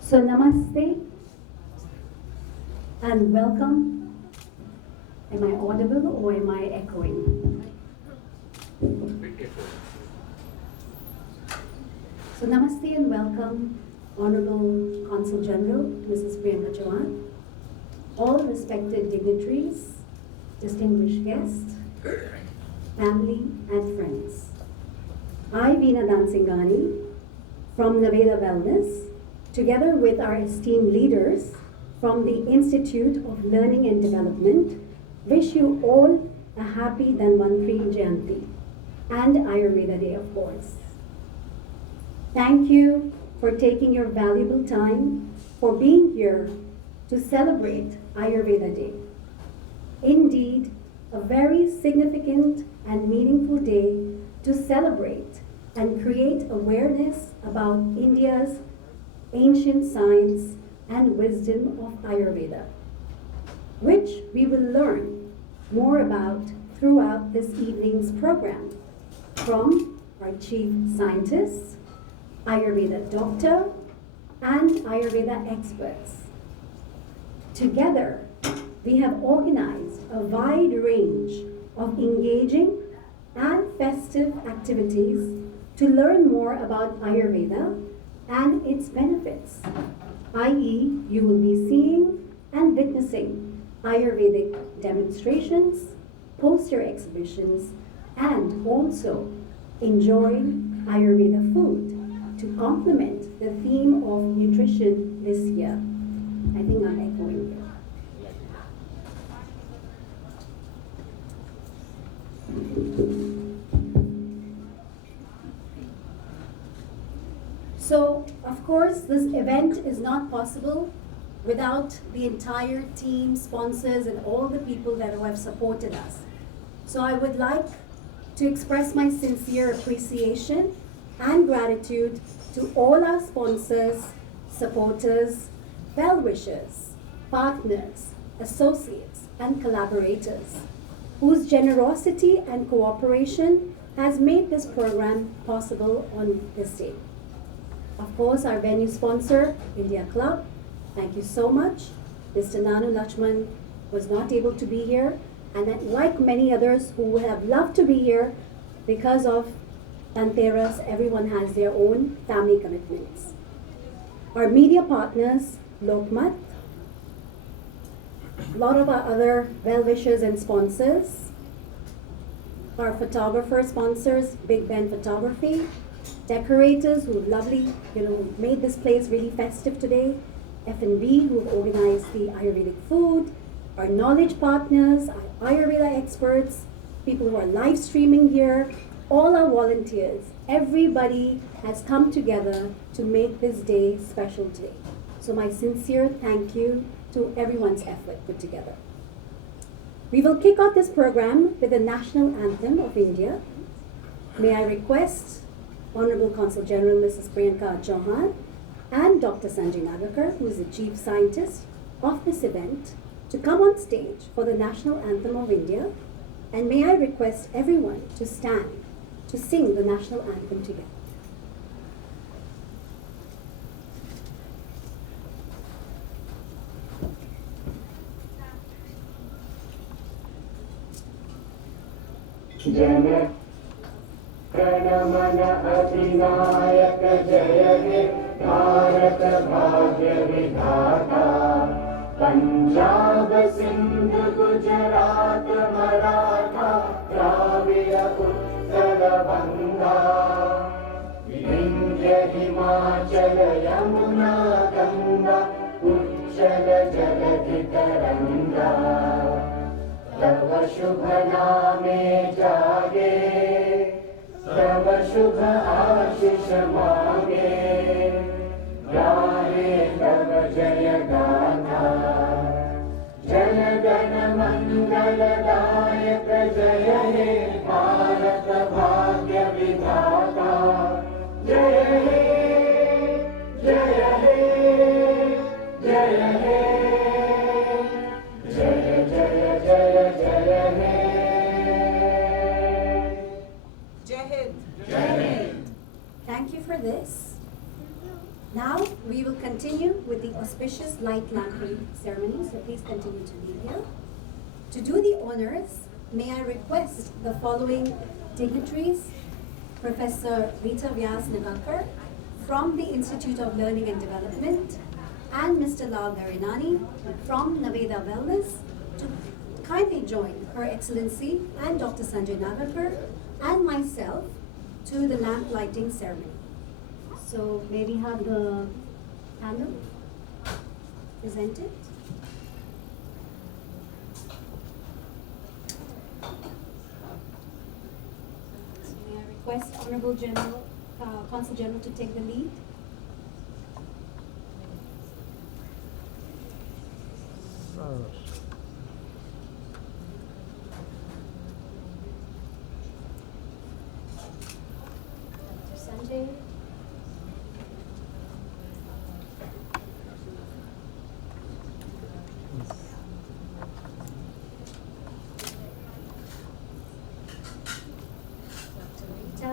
So namaste and welcome. Am I audible or am I echoing? So namaste and welcome, Honorable Consul General Mrs. Priyanka Chauhan, all respected dignitaries, distinguished guests, family and friends. I, Veena Dansingani, from Naveda Wellness, together with our esteemed leaders from the Institute of Learning and Development, wish you all a happy Dhanvantari Jayanti and Ayurveda Day, of course. Thank you for taking your valuable time for being here to celebrate Ayurveda Day. Indeed, a very significant and meaningful day to celebrate and create awareness about India's ancient science and wisdom of Ayurveda, which we will learn more about throughout this evening's program from our chief scientists, Ayurveda doctor, and Ayurveda experts. Together, we have organized a wide range of engaging and festive activities to learn more about Ayurveda and its benefits, i.e., you will be seeing and witnessing Ayurvedic demonstrations, poster exhibitions, and also enjoying Ayurveda food to complement the theme of nutrition this year. I think I'm echoing here. So, of course, this event is not possible without the entire team, sponsors, and all the people that have supported us. So I would like to express my sincere appreciation and gratitude to all our sponsors, supporters, well-wishers, partners, associates, and collaborators, whose generosity and cooperation has made this program possible on this day. Of course, our venue sponsor, India Club, thank you so much. Mr. Nanu Lakshman was not able to be here, and like many others who would have loved to be here, because of Dhanteras, everyone has their own family commitments. Our media partners, Lokmat, a lot of our other well-wishers and sponsors, our photographer sponsors, Big Ben Photography, decorators who lovely, made this place really festive today, F&B who organized the Ayurvedic food, our knowledge partners, our Ayurveda experts, people who are live streaming here, all our volunteers, everybody has come together to make this day special today. So my sincere thank you to everyone's effort put together. We will kick off this program with the national anthem of India. May I request Honorable Consul General Mrs. Priyanka Chauhan and Dr. Sanjay Nagakar, who is the Chief Scientist of this event, to come on stage for the national anthem of India. And may I request everyone to stand to sing the national anthem together. Jana Pranamana Adhinayak Jaya He Bharat Bhagya Vidhata Punjab Sindh Gujarat Maratha Dravida Uttara Banga Vindhya Himachal Yamuna Ganga Uchala Jaladhi Taranga तव शुभ नामे जागे तव शुभ आशीष मांगे गाहे तव जय गाथा जन गण मंगलदायक जय हे भारत भाग्य विधाता जय हे जय हे जय हे Thank you for this. Now we will continue with the auspicious light lamping ceremony, so please continue to be here. To do the honors, may I request the following dignitaries: Professor Rita Vyas Nagakar from the Institute of Learning and Development, and Mr. Lal Garinani from Naveda Wellness, to kindly join Her Excellency and Dr. Sanjay Nagakar and myself to the lamp lighting ceremony. So may we have the panel presented? So may I request Honorable General, Consul General to take the lead? Dr. Sanjay. Dr. Mita.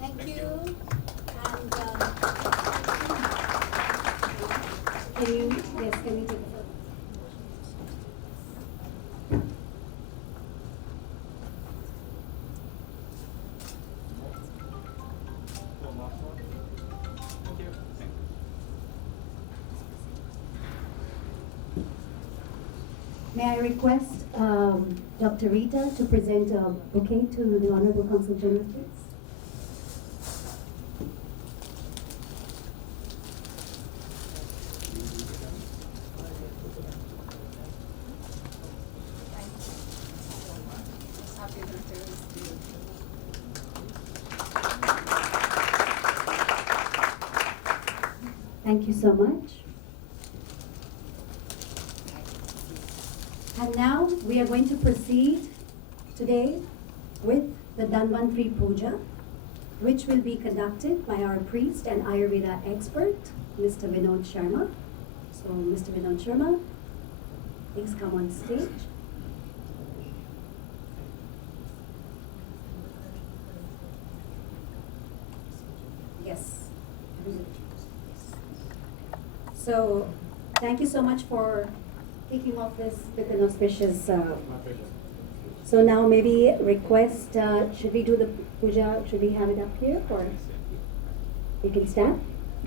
Thank you. And can you take the photo? May I request Dr. Rita to present a bouquet to the Honorable Consul General, please? Thank you so much. And now we are going to proceed today with the Dhanvantari Puja, which will be conducted by our priest and Ayurveda expert, Mr. Vinod Sharma. So, Mr. Vinod Sharma, please come on stage. Yes. So, thank you so much for kicking off this with an auspicious. So now maybe request, should we do the puja, should we have it up here or we can stand?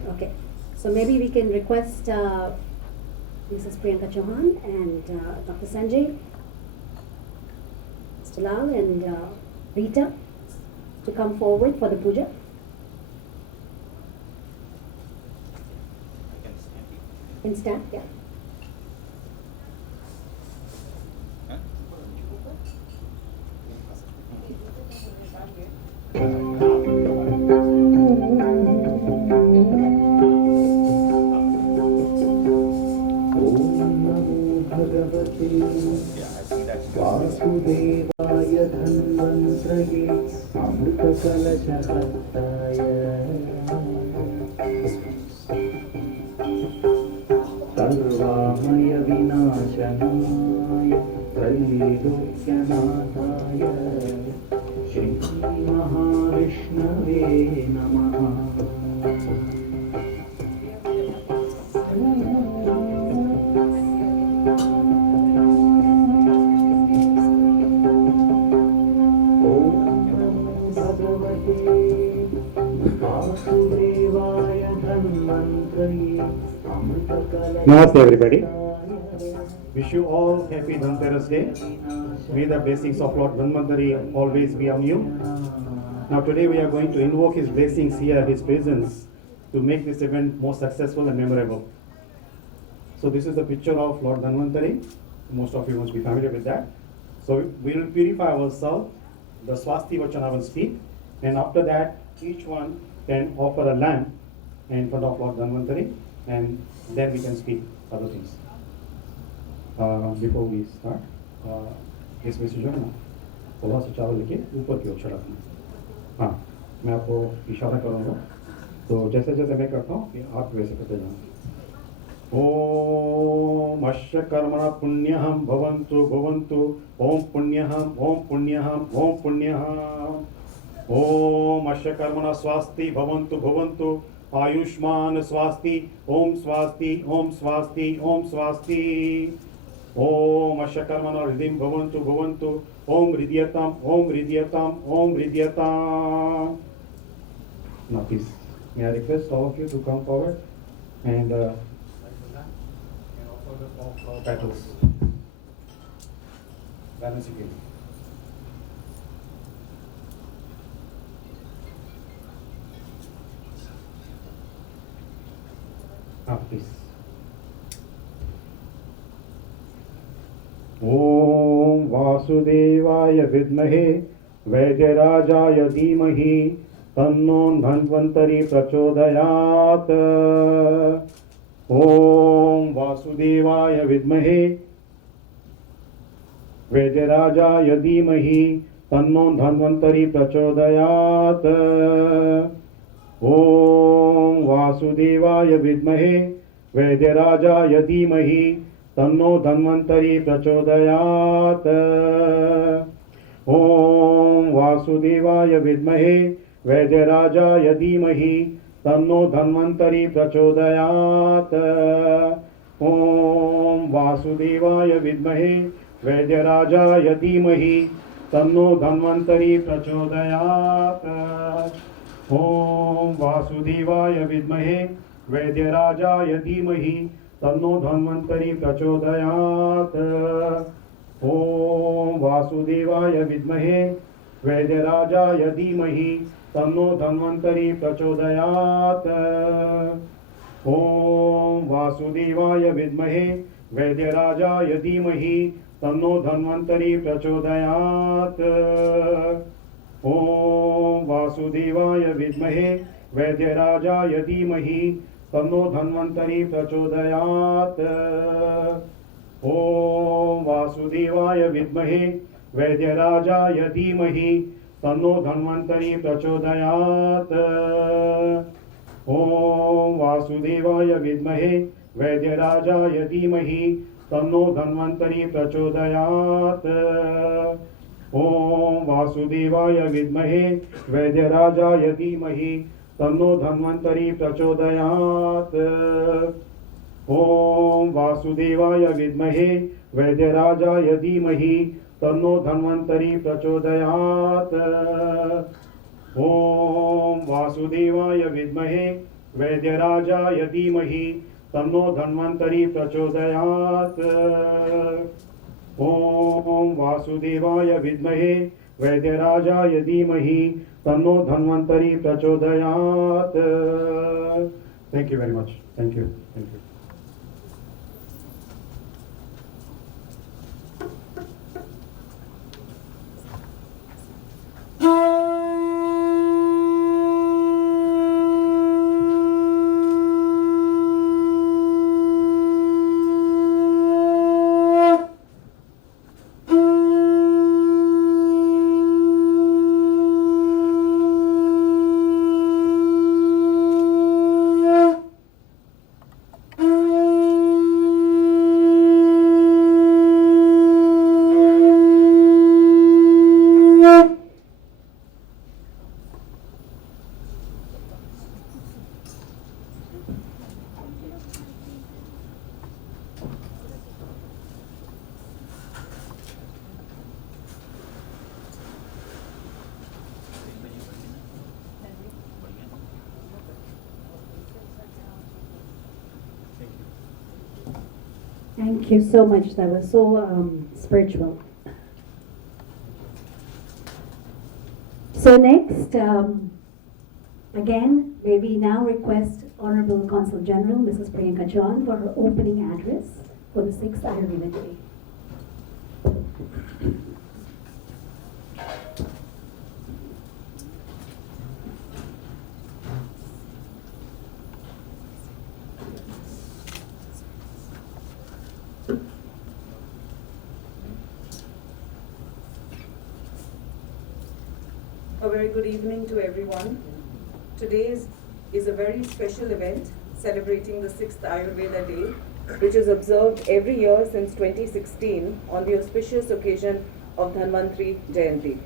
Okay. So maybe we can request Mrs. Priyanka Chauhan and Dr. Sanjay, Mr. Lal and Rita to come forward for the puja. Can stand, yeah. वासुदेवाय धन्वन्त्रये अमृतकलशहस्ताय सर्वामय विनाशनाय त्रैलोक्यनाथाय श्री महाविष्णवे नमः। Namaste everybody. Wish you all happy Dhanvantari Day. May the blessings of Lord Dhanvantari always be on you. Now today we are going to invoke his blessings here, his presence, to make this event more successful and memorable. So this is the picture of Lord Dhanvantari. Most of you must be familiar with that. So we will purify ourselves. The Swasti Vachana will speak, and after that each one can offer a lamp in front of Lord Dhanvantari, and then we can speak other things. Before we start, इसमें से जो है ना थोड़ा सा चावल लेके ऊपर की ओर चढ़ाना। हाँ, मैं आपको इशारा करूँगा, तो जैसे जैसे मैं करता हूँ कि आप वैसे करते जाना। ओम अश्य कर्मणा पुण्यहं भवन्तु भवन्तु। ओम पुण्यहं ओम पुण्यहं ओम पुण्यहं। ओम अश्य कर्मणा स्वास्ति भवन्तु भवन्तु। आयुष्मान स्वास्ति ओम स्वास्ति ओम स्वास्ति ओम स्वास्ति। ओम अश्य कर्मणा हृदिं भवन्तु भवन्तु। ओम हृदयताम ओम हृदयताम ओम हृदयताम। Now please, may I request all of you to come forward and offer the flower petals. Balance again. Please. ओम वासुदेवाय विद्महे वैद्यराजाय धीमहि तन्नो धन्वन्तरि प्रचोदयात्। ओम वासुदेवाय विद्महे वैद्यराजाय धीमहि तन्नो धन्वन्तरि प्रचोदयात्। ओम वासुदेवाय विद्महे वैद्यराजाय धीमहि तन्नो धन्वन्तरि प्रचोदयात्। ओम वासुदेवाय विद्महे वैद्यराजाय धीमहि तन्नो धन्वन्तरि प्रचोदयात्। ओम वासुदेवाय विद्महे वैद्यराजाय धीमहि तन्नो धन्वन्तरि प्रचोदयात्। ओम वासुदेवाय विद्महे वैद्यराजाय धीमहि तन्नो धन्वन्तरि प्रचोदयात्। ओम वासुदेवाय विद्महे वैद्यराजाय धीमहि तन्नो धन्वन्तरि प्रचोदयात्। ओम वासुदेवाय विद्महे वैद्यराजाय धीमहि तन्नो धन्वन्तरि प्रचोदयात्। ओम वासुदेवाय विद्महे वैद्यराजाय धीमहि तन्नो धन्वन्तरि प्रचोदयात्। ओम वासुदेवाय विद्महे वैद्यराजाय धीमहि तन्नो धन्वन्तरि प्रचोदयात्। ओम वासुदेवाय विद्महे वैद्यराजाय धीमहि तन्नो धन्वन्तरि प्रचोदयात्। ओम वासुदेवाय विद्महे वैद्यराजाय धीमहि तन्नो धन्वन्तरि प्रचोदयात्। ओम वासुदेवाय विद्महे वैद्यराजाय धीमहि तन्नो धन्वन्तरि प्रचोदयात्। ओम वासुदेवाय विद्महे वैद्यराजाय धीमहि तन्नो धन्वन्तरि प्रचोदयात्। ओम वासुदेवाय विद्महे वैद्यराजाय धीमहि तन्नो धन्वन्तरि प्रचोदयात्। Thank you very much. Thank you. Thank you. Thank you so much. That was so spiritual. So next, again, may we now request Honorable Consul General Mrs. Priyanka Chauhan for her opening address for the 6th Ayurveda Day. A very good evening to everyone. Today is a very special event celebrating the 6th Ayurveda Day, which is observed every year since 2016 on the auspicious occasion of Dhanvantari Jayanti.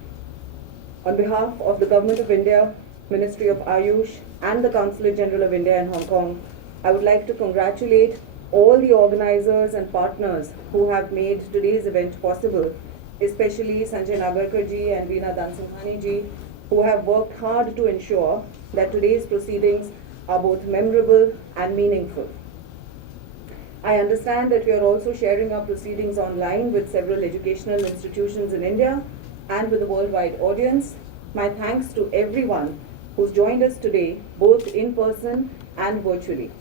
On behalf of the Government of India, Ministry of Ayush and the Consulate General of India in Hong Kong, I would like to congratulate all the organizers and partners who have made today's event possible, especially Sanjay Nagarkar ji and Veena Dansinghani ji, who have worked hard to ensure that today's proceedings are both memorable and meaningful. I understand that we are also sharing our proceedings online with several educational institutions in India and with a worldwide audience. My thanks to everyone who's joined us today, both in person and virtually.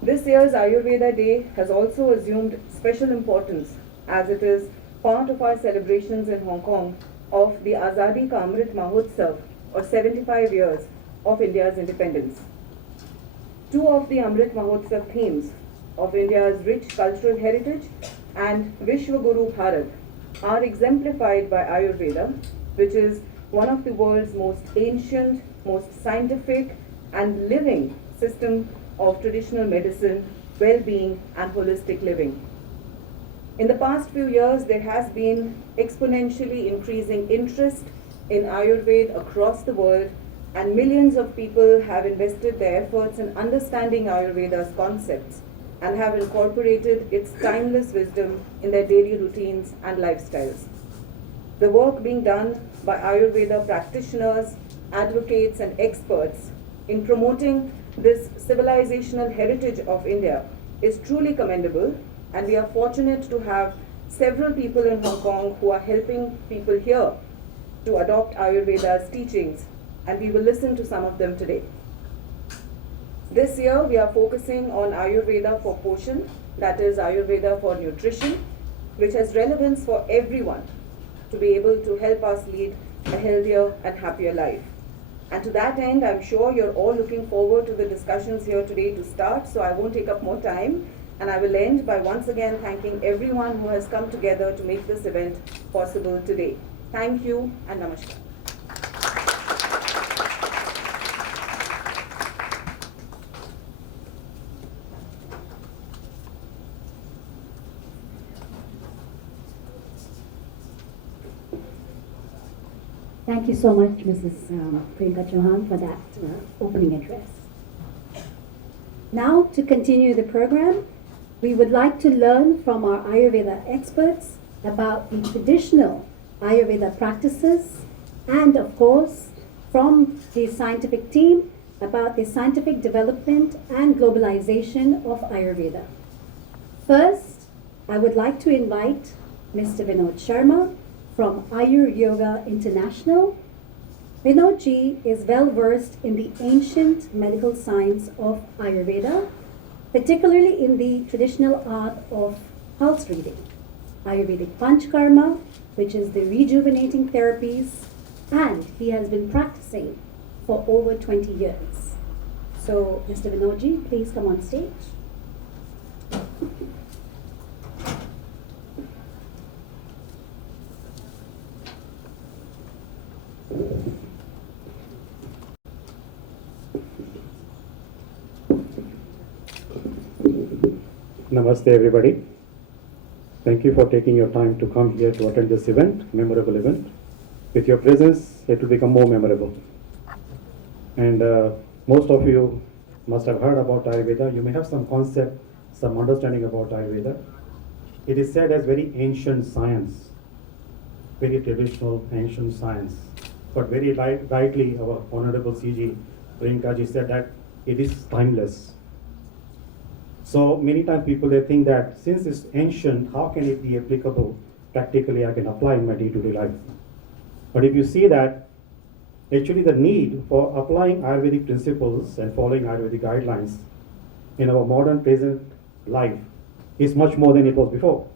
This year's Ayurveda Day has also assumed special importance as it is part of our celebrations in Hong Kong of the Azadi Ka Amrit Mahotsav, or 75 years of India's independence. Two of the Amrit Mahotsav themes of India's rich cultural heritage and Vishwa Guru Bharat are exemplified by Ayurveda, which is one of the world's most ancient, most scientific and living system of traditional medicine, well-being and holistic living. In the past few years, there has been exponentially increasing interest in Ayurveda across the world, and millions of people have invested their efforts in understanding Ayurveda's concepts and have incorporated its timeless wisdom in their daily routines and lifestyles. The work being done by Ayurveda practitioners, advocates and experts in promoting this civilizational heritage of India is truly commendable, and we are fortunate to have several people in Hong Kong who are helping people here to adopt Ayurveda's teachings, and we will listen to some of them today. This year we are focusing on Ayurveda for Poshan, that is Ayurveda for nutrition, which has relevance for everyone to be able to help us lead a healthier and happier life. And to that end, I'm sure you're all looking forward to the discussions here today to start, so I won't take up more time. And I will end by once again thanking everyone who has come together to make this event possible today. Thank you and namaskar. Thank you so much, Mrs. Priyanka Chauhan, for that opening address. Now, to continue the program, we would like to learn from our Ayurveda experts about the traditional Ayurveda practices and, of course, from the scientific team about the scientific development and globalization of Ayurveda. First, I would like to invite Mr. Vinod Sharma from Ayur Yoga International. Vinod ji is well versed in the ancient medical science of Ayurveda, particularly in the traditional art of pulse reading, Ayurvedic Panchkarma, which is the rejuvenating therapies, and he has been practicing for over 20 years. So, Mr. Vinod ji, please come on stage. Namaste everybody. Thank you for taking your time to come here to attend this event, memorable event. With your presence, it will become more memorable. And most of you must have heard about Ayurveda. You may have some concept, some understanding about Ayurveda. It is said as very ancient science, very traditional ancient science. But very rightly, our Honorable CG Priyanka ji said that it is timeless. So many times people they think that since it's ancient, how can it be applicable? Practically, I can apply in my day-to-day life. But if you see that, actually the need for applying Ayurvedic principles and following Ayurvedic guidelines in our modern present life is much more than it was before.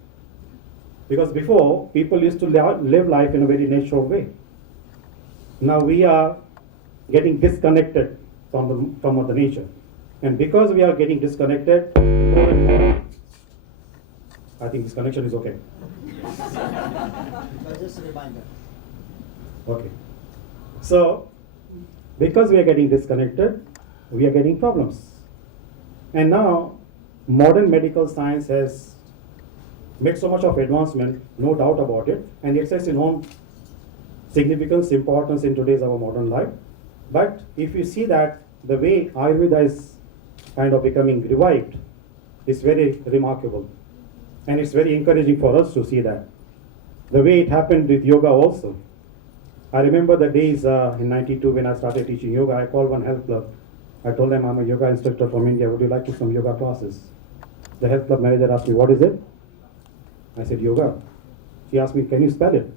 Because before, people used to live life in a very natural way. Now we are getting disconnected from Mother Nature. And because we are getting disconnected, more and more, I think this connection is okay. Just a reminder. Okay. So, because we are getting disconnected, we are getting problems. And now, modern medical science has made so much of advancement, no doubt about it, and it has its own significance, importance in today's our modern life. But if you see that the way Ayurveda is kind of becoming revived is very remarkable. And it's very encouraging for us to see that. The way it happened with yoga also. I remember the days in 92 when I started teaching yoga, I called one health club. I told them I'm a yoga instructor from India, would you like to some yoga classes? The health club manager asked me, what is it? I said, yoga. She asked me, can you spell it?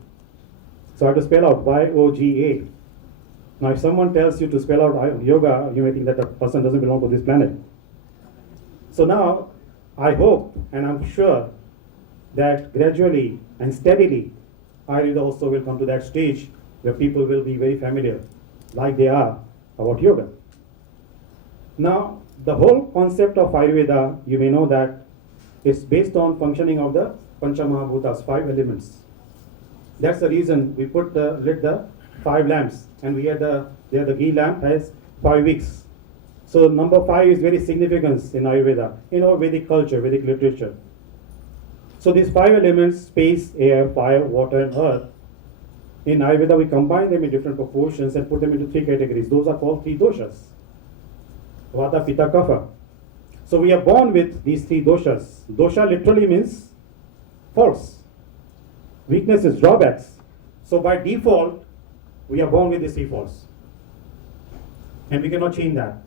So I had to spell out Y-O-G-A. Now if someone tells you to spell out yoga, you may think that the person doesn't belong to this planet. So now, I hope and I'm sure that gradually and steadily, Ayurveda also will come to that stage where people will be very familiar, like they are, about yoga. Now, the whole concept of Ayurveda, you may know that it's based on functioning of the Panchamahabhutas, 5 elements. That's the reason we lit the 5 lamps, and we had the ghee lamp has 5 wicks. So number 5 is very significant in Ayurveda, in our Vedic culture, Vedic literature. So these 5 elements, space, air, fire, water and earth, in Ayurveda we combine them in different proportions and put them into 3 categories. Those are called 3 doshas. Vata, Pitta, Kapha. So we are born with these 3 doshas. Dosha literally means faults, weaknesses, drawbacks. So by default, we are born with these 3 faults. And we cannot change that.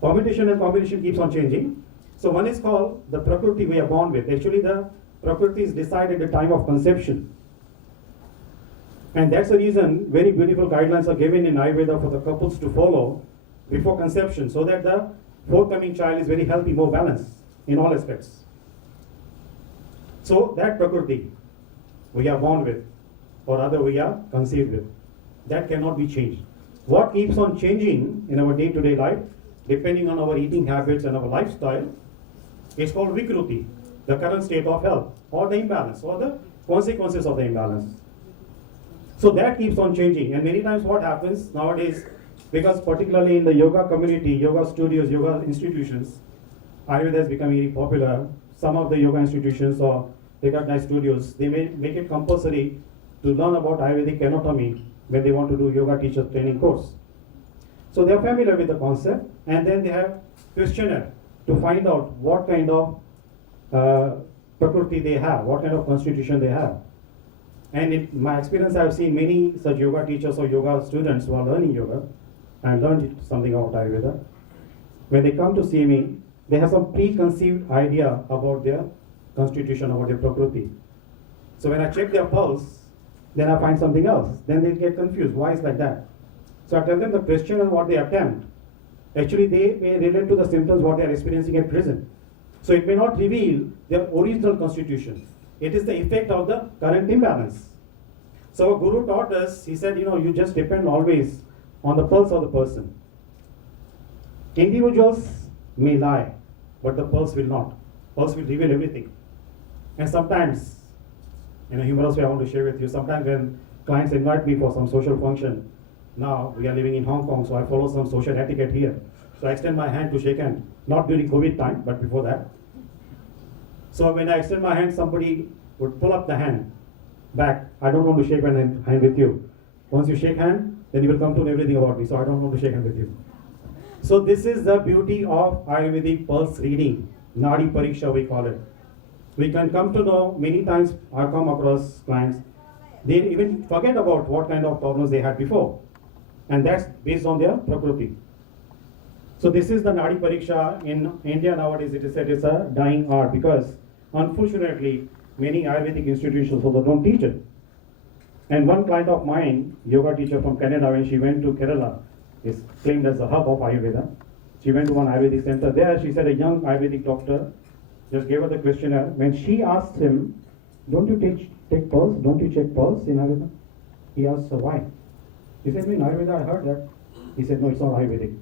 Permutation and combination keeps on changing. So one is called the Prakriti we are born with. Actually the Prakriti is decided at the time of conception. And that's the reason very beautiful guidelines are given in Ayurveda for the couples to follow before conception, so that the forthcoming child is very healthy, more balanced in all aspects. So that Prakriti we are born with, or rather we are conceived with, that cannot be changed. What keeps on changing in our day-to-day life, depending on our eating habits and our lifestyle, is called Vikruti, the current state of health, or the imbalance, or the consequences of the imbalance. So that keeps on changing, and many times what happens nowadays, because particularly in the yoga community, yoga studios, yoga institutions, Ayurveda has become very popular. Some of the yoga institutions or recognized studios, they may make it compulsory to learn about Ayurvedic anatomy when they want to do yoga teacher training course. So they are familiar with the concept, and then they have questionnaire to find out what kind of Prakriti they have, what kind of constitution they have. And in my experience, I have seen many such yoga teachers or yoga students who are learning yoga and learned something about Ayurveda. When they come to see me, they have some preconceived idea about their constitution, about their Prakriti. So when I check their pulse, then I find something else. Then they get confused. Why is like that? So I tell them the question and what they attempt. Actually, they may relate to the symptoms what they are experiencing at present. So it may not reveal their original constitution. It is the effect of the current imbalance. So our Guru taught us, he said, you just depend always on the pulse of the person. Individuals may lie, but the pulse will not. Pulse will reveal everything. And sometimes, in a humorous way I want to share with you, sometimes when clients invite me for some social function, now we are living in Hong Kong, so I follow some social etiquette here. So I extend my hand to shake hand, not during COVID time, but before that. So when I extend my hand, somebody would pull up the hand back. I don't want to shake my hand with you. Once you shake hand, then you will come to know everything about me, so I don't want to shake hand with you. So this is the beauty of Ayurvedic pulse reading, Nadi Pariksha we call it. We can come to know, many times I come across clients, they even forget about what kind of problems they had before. And that's based on their Prakriti. So this is the Nadi Pariksha in India nowadays. It is said it's a dying art because unfortunately many Ayurvedic institutions also don't teach it. And one client of mine, yoga teacher from Canada, when she went to Kerala, is claimed as the hub of Ayurveda. She went to one Ayurvedic center. There she said a young Ayurvedic doctor just gave her the questionnaire. When she asked him, don't you take pulse? Don't you check pulse in Ayurveda? He asked her why. He said, in Ayurveda I heard that. He said, no, it's not Ayurvedic.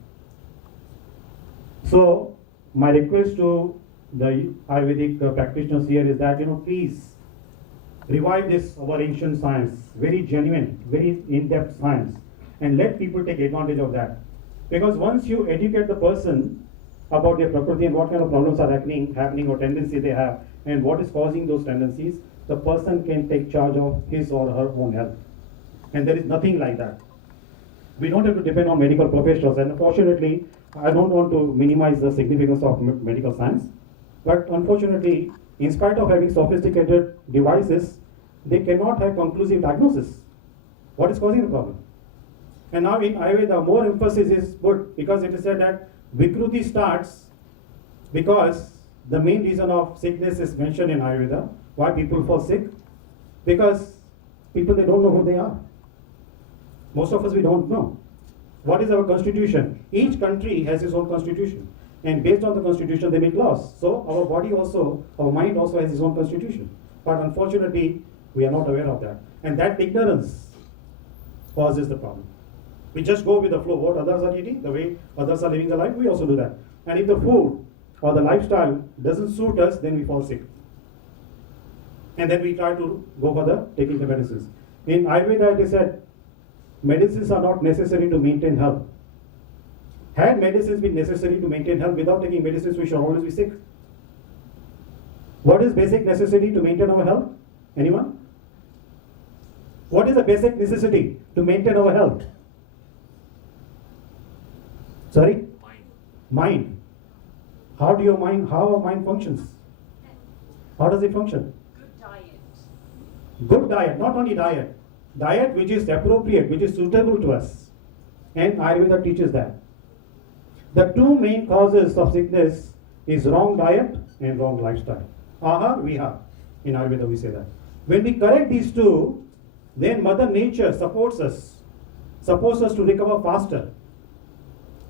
So my request to the Ayurvedic practitioners here is that, please revive this our ancient science, very genuine, very in-depth science, and let people take advantage of that. Because once you educate the person about their prakriti and what kind of problems are happening or tendencies they have, and what is causing those tendencies, the person can take charge of his or her own health. And there is nothing like that. We don't have to depend on medical professionals, and unfortunately, I don't want to minimize the significance of medical science, but unfortunately, in spite of having sophisticated devices, they cannot have conclusive diagnosis. What is causing the problem? And now in Ayurveda, more emphasis is put because it is said that Vikruti starts because the main reason of sickness is mentioned in Ayurveda. Why people fall sick? Because people, they don't know who they are. Most of us, we don't know. What is our constitution? Each country has its own constitution. And based on the constitution, they make laws. So our body also, our mind also has its own constitution. But unfortunately, we are not aware of that. And that ignorance causes the problem. We just go with the flow. What others are eating, the way others are living their life, we also do that. And if the food or the lifestyle doesn't suit us, then we fall sick. And then we try to go for taking the medicines. In Ayurveda, it is said, medicines are not necessary to maintain health. Had medicines been necessary to maintain health, without taking medicines, we should always be sick. What is basic necessity to maintain our health? Anyone? What is the basic necessity to maintain our health? Sorry? Mind. How our mind functions? How does it function? Good diet. Good diet, not only diet. Diet which is appropriate, which is suitable to us. And Ayurveda teaches that. The two main causes of sickness is wrong diet and wrong lifestyle. Ahar, vihar. In Ayurveda we say that. When we correct these two, then Mother Nature supports us to recover faster.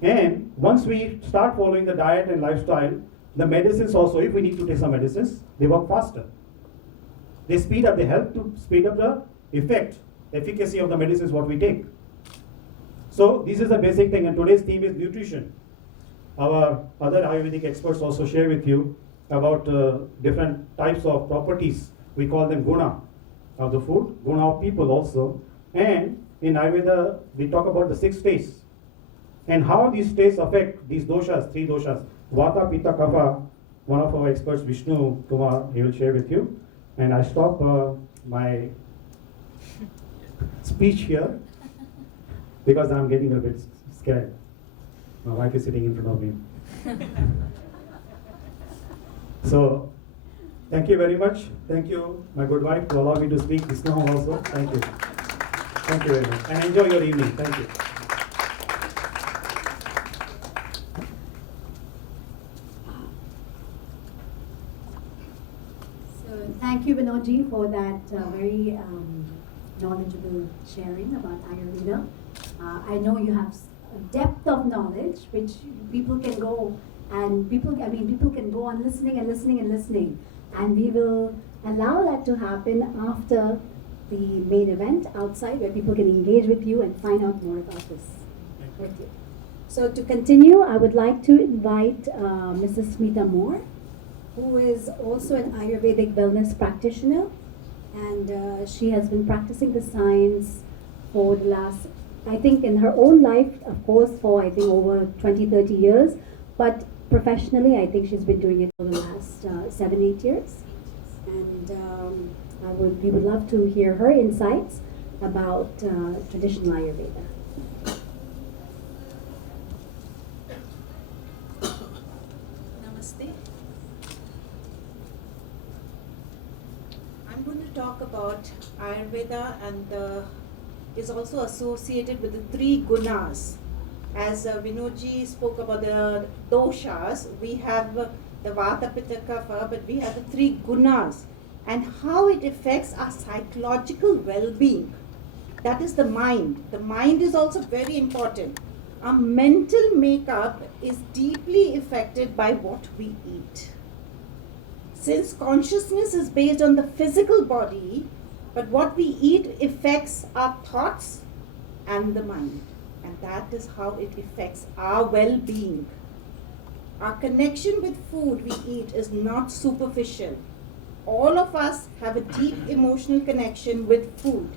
And once we start following the diet and lifestyle, the medicines also, if we need to take some medicines, they work faster. They help to speed up the efficacy of the medicines what we take. So this is the basic thing, and today's theme is nutrition. Our other Ayurvedic experts also share with you about different types of properties. We call them guna of the food, guna of people also. And in Ayurveda, we talk about the 6 states and how these states affect these doshas, 3 doshas. Vata, Pitta, Kapha. One of our experts, Vishnu Kumar, he will share with you. And I stop my speech here because I'm getting a bit scared. My wife is sitting in front of me. So, thank you very much. Thank you, my good wife, to allow me to speak this now also. Thank you. Thank you very much. And enjoy your evening. Thank you. So thank you, Vinodji, for that very knowledgeable sharing about Ayurveda. I know you have a depth of knowledge which people can go people can go on listening and listening and listening, and we will allow that to happen after the main event outside, where people can engage with you and find out more about this with you. So to continue, I would like to invite Mrs. Mita Moore, who is also an Ayurvedic wellness practitioner, and she has been practicing the science for the last, I think in her own life, of course, for I think over 20-30 years, but professionally I think she's been doing it for the last 7-8 years. And we would love to hear her insights about traditional Ayurveda. Namaste. I'm going to talk about Ayurveda, and is also associated with the 3 gunas. as Vinodji spoke about the doshas, we have the Vata, Pitta, Kapha, but we have the 3 gunas and how it affects our psychological well-being. That is the mind. The mind is also very important. Our mental makeup is deeply affected by what we eat. Since consciousness is based on the physical body, but what we eat affects our thoughts and the mind. And that is how it affects our well-being. Our connection with food we eat is not superficial. All of us have a deep emotional connection with food,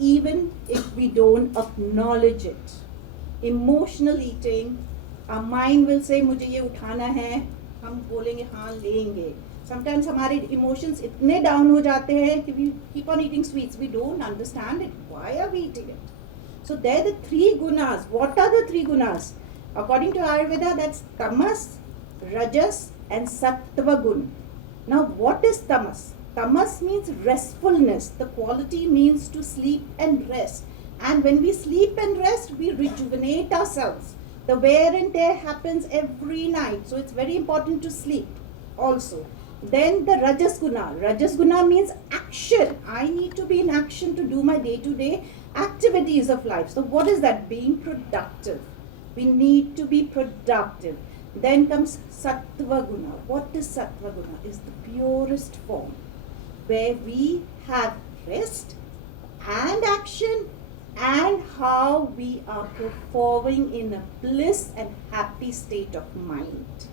even if we don't acknowledge it. Emotional eating, our mind will say, मुझे ये उठाना है, हम बोलेंगे हाँ लेंगे. Sometimes हमारे emotions इतने down हो जाते हैं कि we keep on eating sweets. We don't understand it. Why are we eating it? So there are the 3 gunas. What are the 3 gunas? According to Ayurveda, that's tamas, rajas and sattva gun. Now what is tamas? Tamas means restfulness. The quality means to sleep and rest. And when we sleep and rest, we rejuvenate ourselves. The wear and tear happens every night. So it's very important to sleep also. Then the Rajas Guna. Rajas Guna means action. I need to be in action to do my day-to-day activities of life. So what is that? Being productive. We need to be productive. Then comes Sattva Guna. What is Sattva Guna? It's the purest form, where we have rest and action and how we are performing in a bliss and happy state of mind.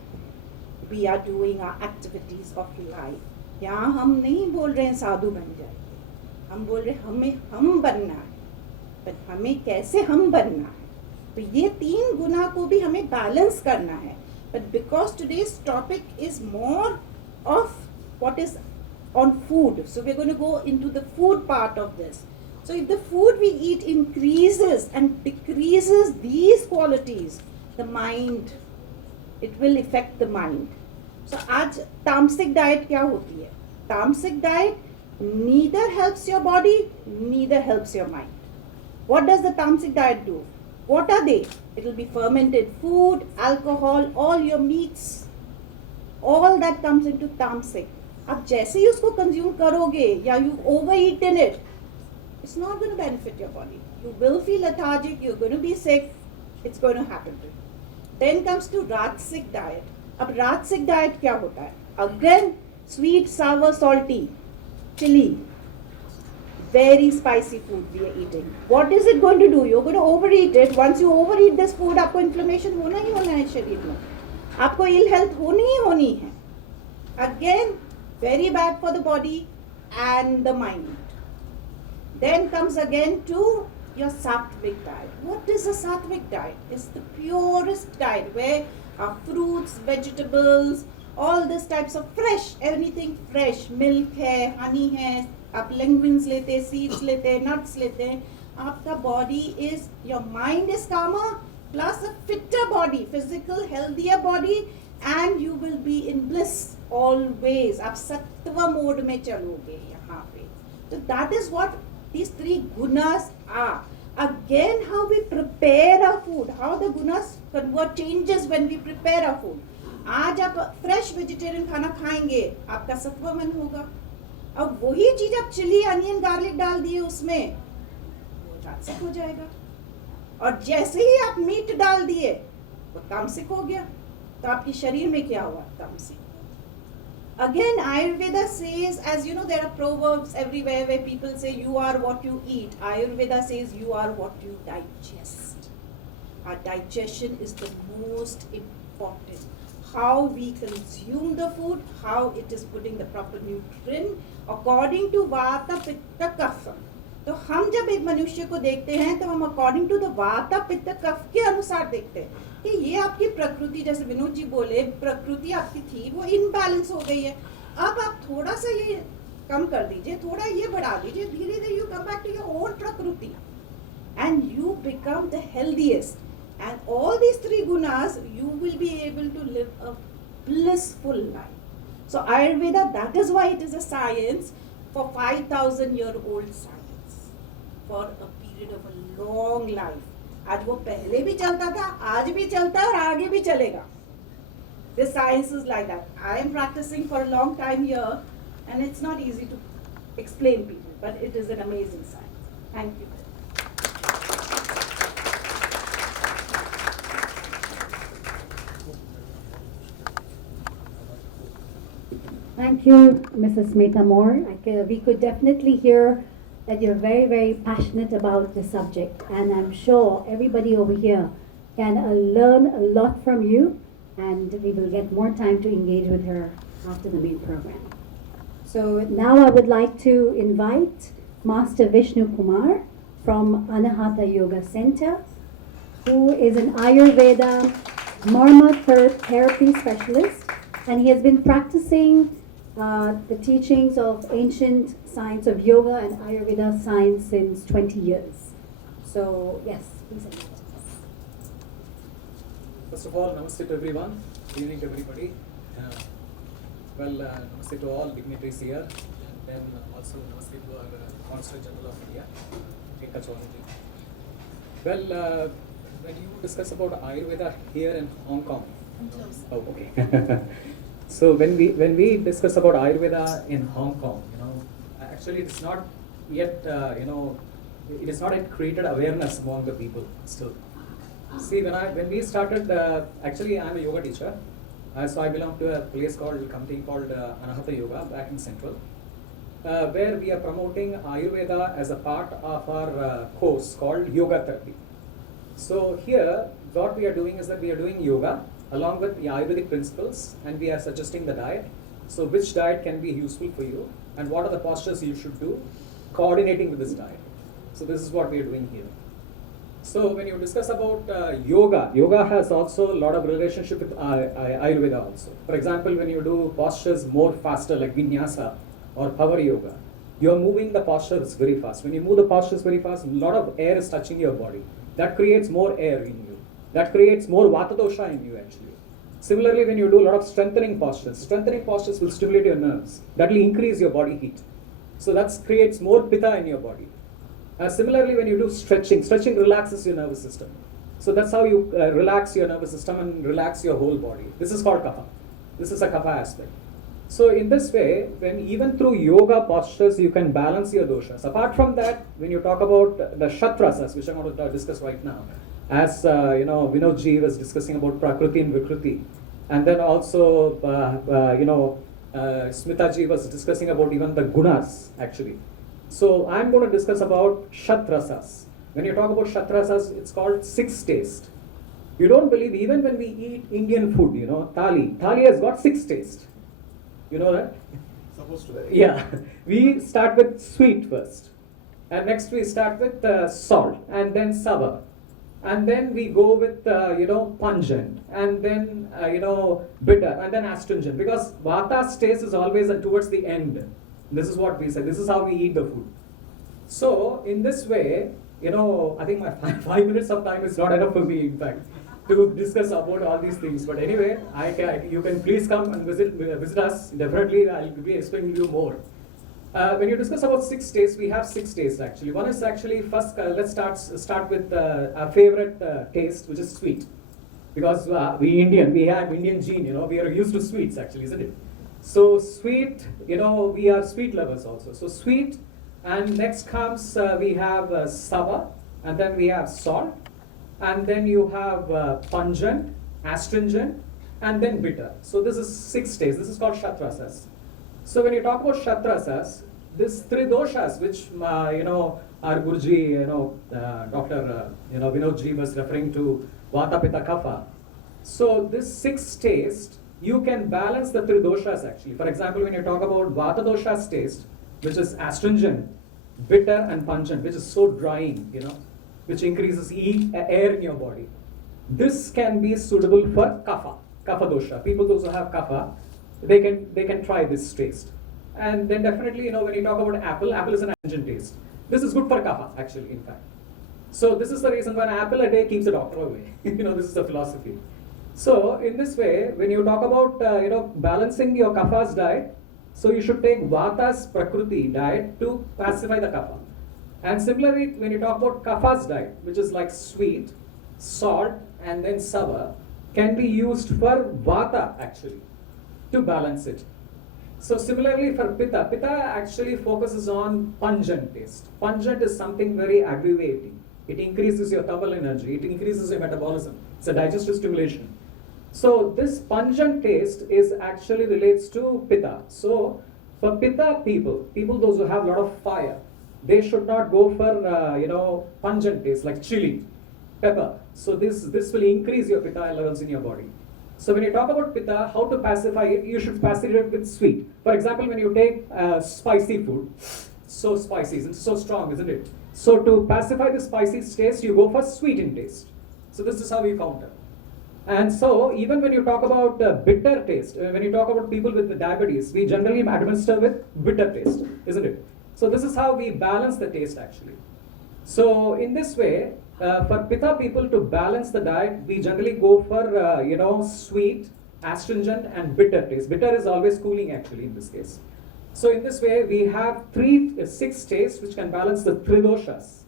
We are doing our activities of life. यहाँ हम नहीं बोल रहे हैं साधु बन जाए, हम बोल रहे हमें हम बनना है, पर हमें कैसे हम बनना है. तो ये 3 गुना को भी हमें बैलेंस करना है. But because today's topic is more of what is on food, so we're going to go into the food part of this. So if the food we eat increases and decreases these qualities, the mind, it will affect the mind. So आज तामसिक diet क्या होती है? तामसिक diet neither helps your body, neither helps your mind. What does the tamasic diet do? What are they? It will be fermented food, alcohol, all your meats, all that comes into tamasic. अब जैसे ही उसको consume करोगे या you overeat in it, it's not going to benefit your body. You will feel lethargic, you're going to be sick, it's going to happen to you. Then comes to Rajasic diet. अब Rajasic diet क्या होता है? Again, sweet, sour, salty, chili, very spicy food we are eating. What is it going to do? You're going to overeat it. Once you overeat this food, आपको inflammation होना ही होना है शरीर में. आपको ill health होनी ही होनी है. Again, very bad for the body and the mind. Then comes again to your sattvic diet. What is a sattvic diet? It's the purest diet where our fruits, vegetables, all these types of fresh, anything fresh, milk है, honey है, आप linguines लेते हैं, seeds लेते हैं, nuts लेते हैं, आपका body is, your mind is calmer, plus a fitter body, physical, healthier body, and you will be in bliss always. आप सत्व mode में चलोगे यहाँ पे. So that is what these 3 gunas are. Again, how we prepare our food, how the gunas convert changes when we prepare our food. आज आप fresh vegetarian खाना खाएंगे, आपका सत्व मन होगा. अब वही चीज आप चिली, अनियन, गार्लिक डाल दिए उसमें, वो राजसिक हो जाएगा. और जैसे ही आप मीट डाल दिए, वो तामसिक हो गया. तो आपके शरीर में क्या हुआ? तामसिक. Again, Ayurveda says, as you know, there are proverbs everywhere where people say, you are what you eat. Ayurveda says, you are what you digest. Our digestion is the most important. How we consume the food, how it is putting the proper nutrient according to Vata, Pitta, Kapha. तो हम जब एक मनुष्य को देखते हैं तो हम अकॉर्डिंग टू द वाता पित्त कफ के अनुसार देखते हैं कि ये आपकी प्रकृति, जैसे विनोद जी बोले, प्रकृति आपकी थी वो इनबैलेंस हो गई है. अब आप थोड़ा सा ये कम कर दीजिए, थोड़ा ये बढ़ा दीजिए, धीरे धीरे you come back to your own prakriti and you become the healthiest. And all these 3 gunas, you will be able to live a blissful life. So Ayurveda, that is why it is a science for 5,000-year-old science, for a period of a long life. आज वो पहले भी चलता था, आज भी चलता है और आगे भी चलेगा. This science is like that. I am practicing for a long time here, and it's not easy to explain people, but it is an amazing science. Thank you. Thank you, Mrs. Mita Moore. We could definitely hear that you're very, very passionate about the subject, and I'm sure everybody over here can learn a lot from you, and we will get more time to engage with her after the main program. So now I would like to invite Master Vishnu Kumar from Anahata Yoga Center, who is an Ayurveda Marma therapy specialist, and he has been practicing the teachings of ancient science of yoga and Ayurveda science since 20 years. So, yes, please invite us. First of all, namaste to everyone. Good evening to everybody. Namaste to all dignitaries here, and then also namaste to our Consulate General of India, Consulate. Well, when you discuss about Ayurveda here in Hong Kong, oh, okay. So when we discuss about Ayurveda in Hong Kong, actually it's not yet, it is not yet created awareness among the people still. See, when we started, actually I'm a yoga teacher, so I belong to a company called Anahata Yoga back in Central, where we are promoting Ayurveda as a part of our course called Yoga Therapy. So here, what we are doing is that we are doing yoga along with the Ayurvedic principles, and we are suggesting the diet. So which diet can be useful for you, and what are the postures you should do, coordinating with this diet. So this is what we are doing here. So when you discuss about yoga has also a lot of relationship with Ayurveda also. For example, when you do postures more faster like vinyasa or power yoga, you are moving the postures very fast. When you move the postures very fast, a lot of air is touching your body. That creates more air in you. That creates more vata dosha in you actually. Similarly, when you do a lot of strengthening postures will stimulate your nerves. That will increase your body heat. So that creates more pitta in your body. Similarly, when you do stretching relaxes your nervous system. So that's how you relax your nervous system and relax your whole body. This is called kapha. This is a kapha aspect. So in this way, when even through yoga postures, you can balance your doshas. Apart from that, when you talk about the shatrasas, which I'm going to discuss right now, as Vinod ji was discussing about prakriti and vikruti, and then also Smita ji was discussing about even the gunas actually. So I'm going to discuss about shatrasas. When you talk about shatrasas, it's called six taste. You don't believe, even when we eat Indian food, thali has got six taste. You know that? Supposed to. Yeah. We start with sweet first, and next we start with salt, and then sour, and then we go with pungent, and then bitter, and then astringent, because vata's taste is always towards the end. This is what we say. This is how we eat the food. So in this way, I think my 5 minutes of time is not enough for me, in fact, to discuss about all these things. But anyway, you can please come and visit us. Definitely, I'll be explaining to you more. When you discuss about 6 days, we have 6 days actually. One is actually first. Let's start with our favorite taste, which is sweet, because we have Indian gene. We are used to sweets actually, isn't it? So sweet, we are sweet lovers also. So sweet, and next comes we have sour, and then we have salt, and then you have pungent, astringent, and then bitter. So this is 6 days. This is called shatrasas. So when you talk about shatrasas, these 3 doshas, which our Guruji, Dr. Vinod ji was referring to, vata, pitta, kapha. So this 6 taste, you can balance the 3 doshas actually. For example, when you talk about vata dosha's taste, which is astringent, bitter, and pungent, which is so drying, which increases air in your body. This can be suitable for kapha dosha. People those who have kapha, they can try this taste. And then definitely, when you talk about apple is an astringent taste. This is good for kapha actually, in fact. So this is the reason why an apple a day keeps the doctor away. This is the philosophy. So in this way, when you talk about balancing your kapha's diet, so you should take vata's prakriti diet to pacify the kapha. And similarly, when you talk about kapha's diet, which is like sweet, salt, and then sour, can be used for vata actually to balance it. So similarly for pitta, pitta actually focuses on pungent taste. Pungent is something very aggravating. It increases your thermal energy, it increases your metabolism. It's a digestive stimulation. So this pungent taste is actually relates to pitta. So for pitta people those who have a lot of fire, they should not go for pungent taste like chili, pepper. So this will increase your pitta levels in your body. So when you talk about pitta, how to pacify it, you should pacify it with sweet. For example, when you take spicy food, so spicy, it's so strong, isn't it? So to pacify the spicy taste, you go for sweet in taste. So this is how we counter. And so even when you talk about bitter taste, when you talk about people with diabetes, we generally administer with bitter taste, isn't it? So this is how we balance the taste actually. So in this way, for pitta people to balance the diet, we generally go for sweet, astringent, and bitter taste. Bitter is always cooling actually in this case. So in this way, we have 6 tastes which can balance the three doshas.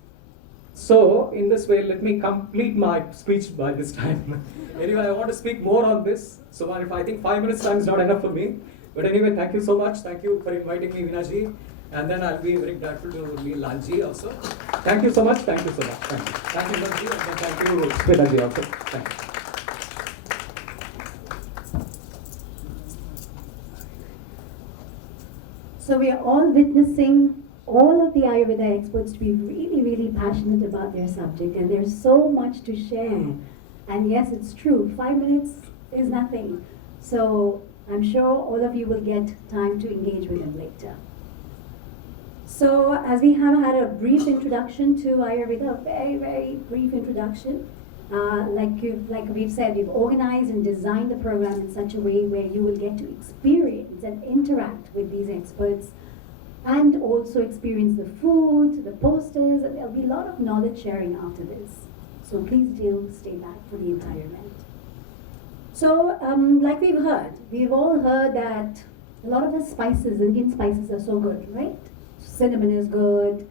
So in this way, let me complete my speech by this time. Anyway, I want to speak more on this. So if I think 5 minutes time is not enough for me. But anyway, thank you so much. Thank you for inviting me, Vinaji. And then I'll be very grateful to Lalji also. Thank you so much. Thank you so much. Thank you. Thank you, Lalji. And thank you, Shwetaji also. Thank you. So we are all witnessing all of the Ayurveda experts to be really, really passionate about their subject, and there's so much to share. And yes, it's true, 5 minutes is nothing. So I'm sure all of you will get time to engage with them later. So as we have had a brief introduction to Ayurveda, a very, very brief introduction, like we've said, we've organized and designed the program in such a way where you will get to experience and interact with these experts and also experience the food, the posters, and there'll be a lot of knowledge sharing after this. So please do stay back for the entire event. So like we've all heard that a lot of the spices, Indian spices are so good, right? Cinnamon is good,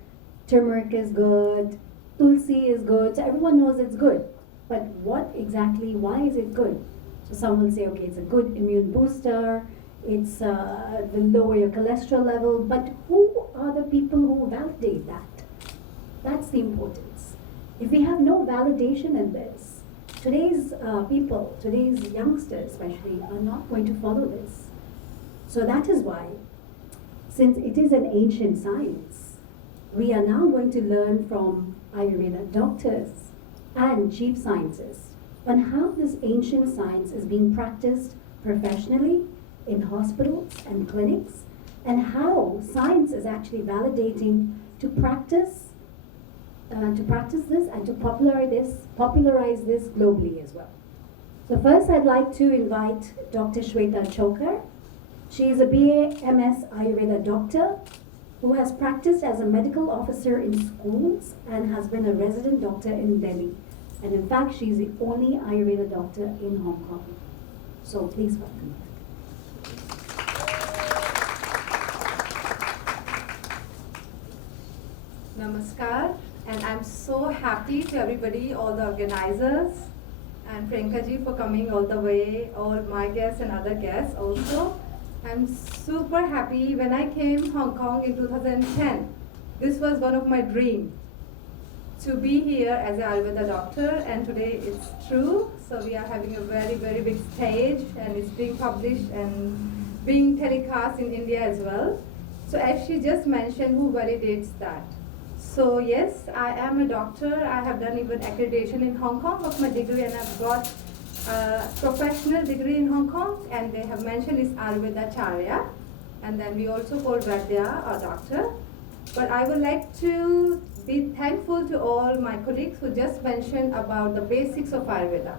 turmeric is good, tulsi is good, so everyone knows it's good. But why is it good? So some will say, okay, it's a good immune booster, it's will lower your cholesterol level, but who are the people who validate that? That's the importance. If we have no validation in this, today's people, today's youngsters especially, are not going to follow this. So that is why, since it is an ancient science, we are now going to learn from Ayurveda doctors and chief scientists on how this ancient science is being practiced professionally in hospitals and clinics, and how science is actually validating to practice this and to popularize this globally as well. So first I'd like to invite Dr. Shweta Chokar. She is a BA MS Ayurveda doctor who has practiced as a medical officer in schools and has been a resident doctor in Delhi. And in fact, she's the only Ayurveda doctor in Hong Kong. So please welcome her. Namaskar, and I'm so happy to everybody, all the organizers, and Priyanka ji for coming all the way, all my guests and other guests also. I'm super happy. When I came Hong Kong in 2010, this was one of my dreams, to be here as an Ayurveda doctor, and today it's true. So we are having a very, very big stage, and it's being published and being telecast in India as well. So as she just mentioned, who validates that? So yes, I am a doctor. I have done even accreditation in Hong Kong of my degree, and I've got a professional degree in Hong Kong, and they have mentioned is Ayurveda Charya, and then we also call Vaidya a doctor. But I would like to be thankful to all my colleagues who just mentioned about the basics of Ayurveda,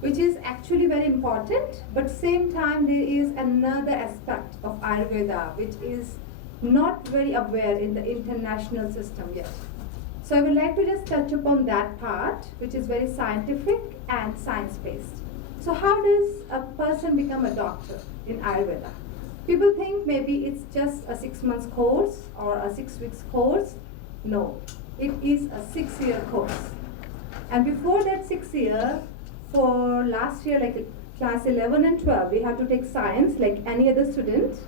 which is actually very important, but same time there is another aspect of Ayurveda which is not very aware in the international system yet. So I would like to just touch upon that part, which is very scientific and science-based. So how does a person become a doctor in Ayurveda? People think maybe it's just a 6 months course or a 6 weeks course. No, it is a 6-year course. And before that 6 year, for last year, like class 11 and 12, we have to take science like any other student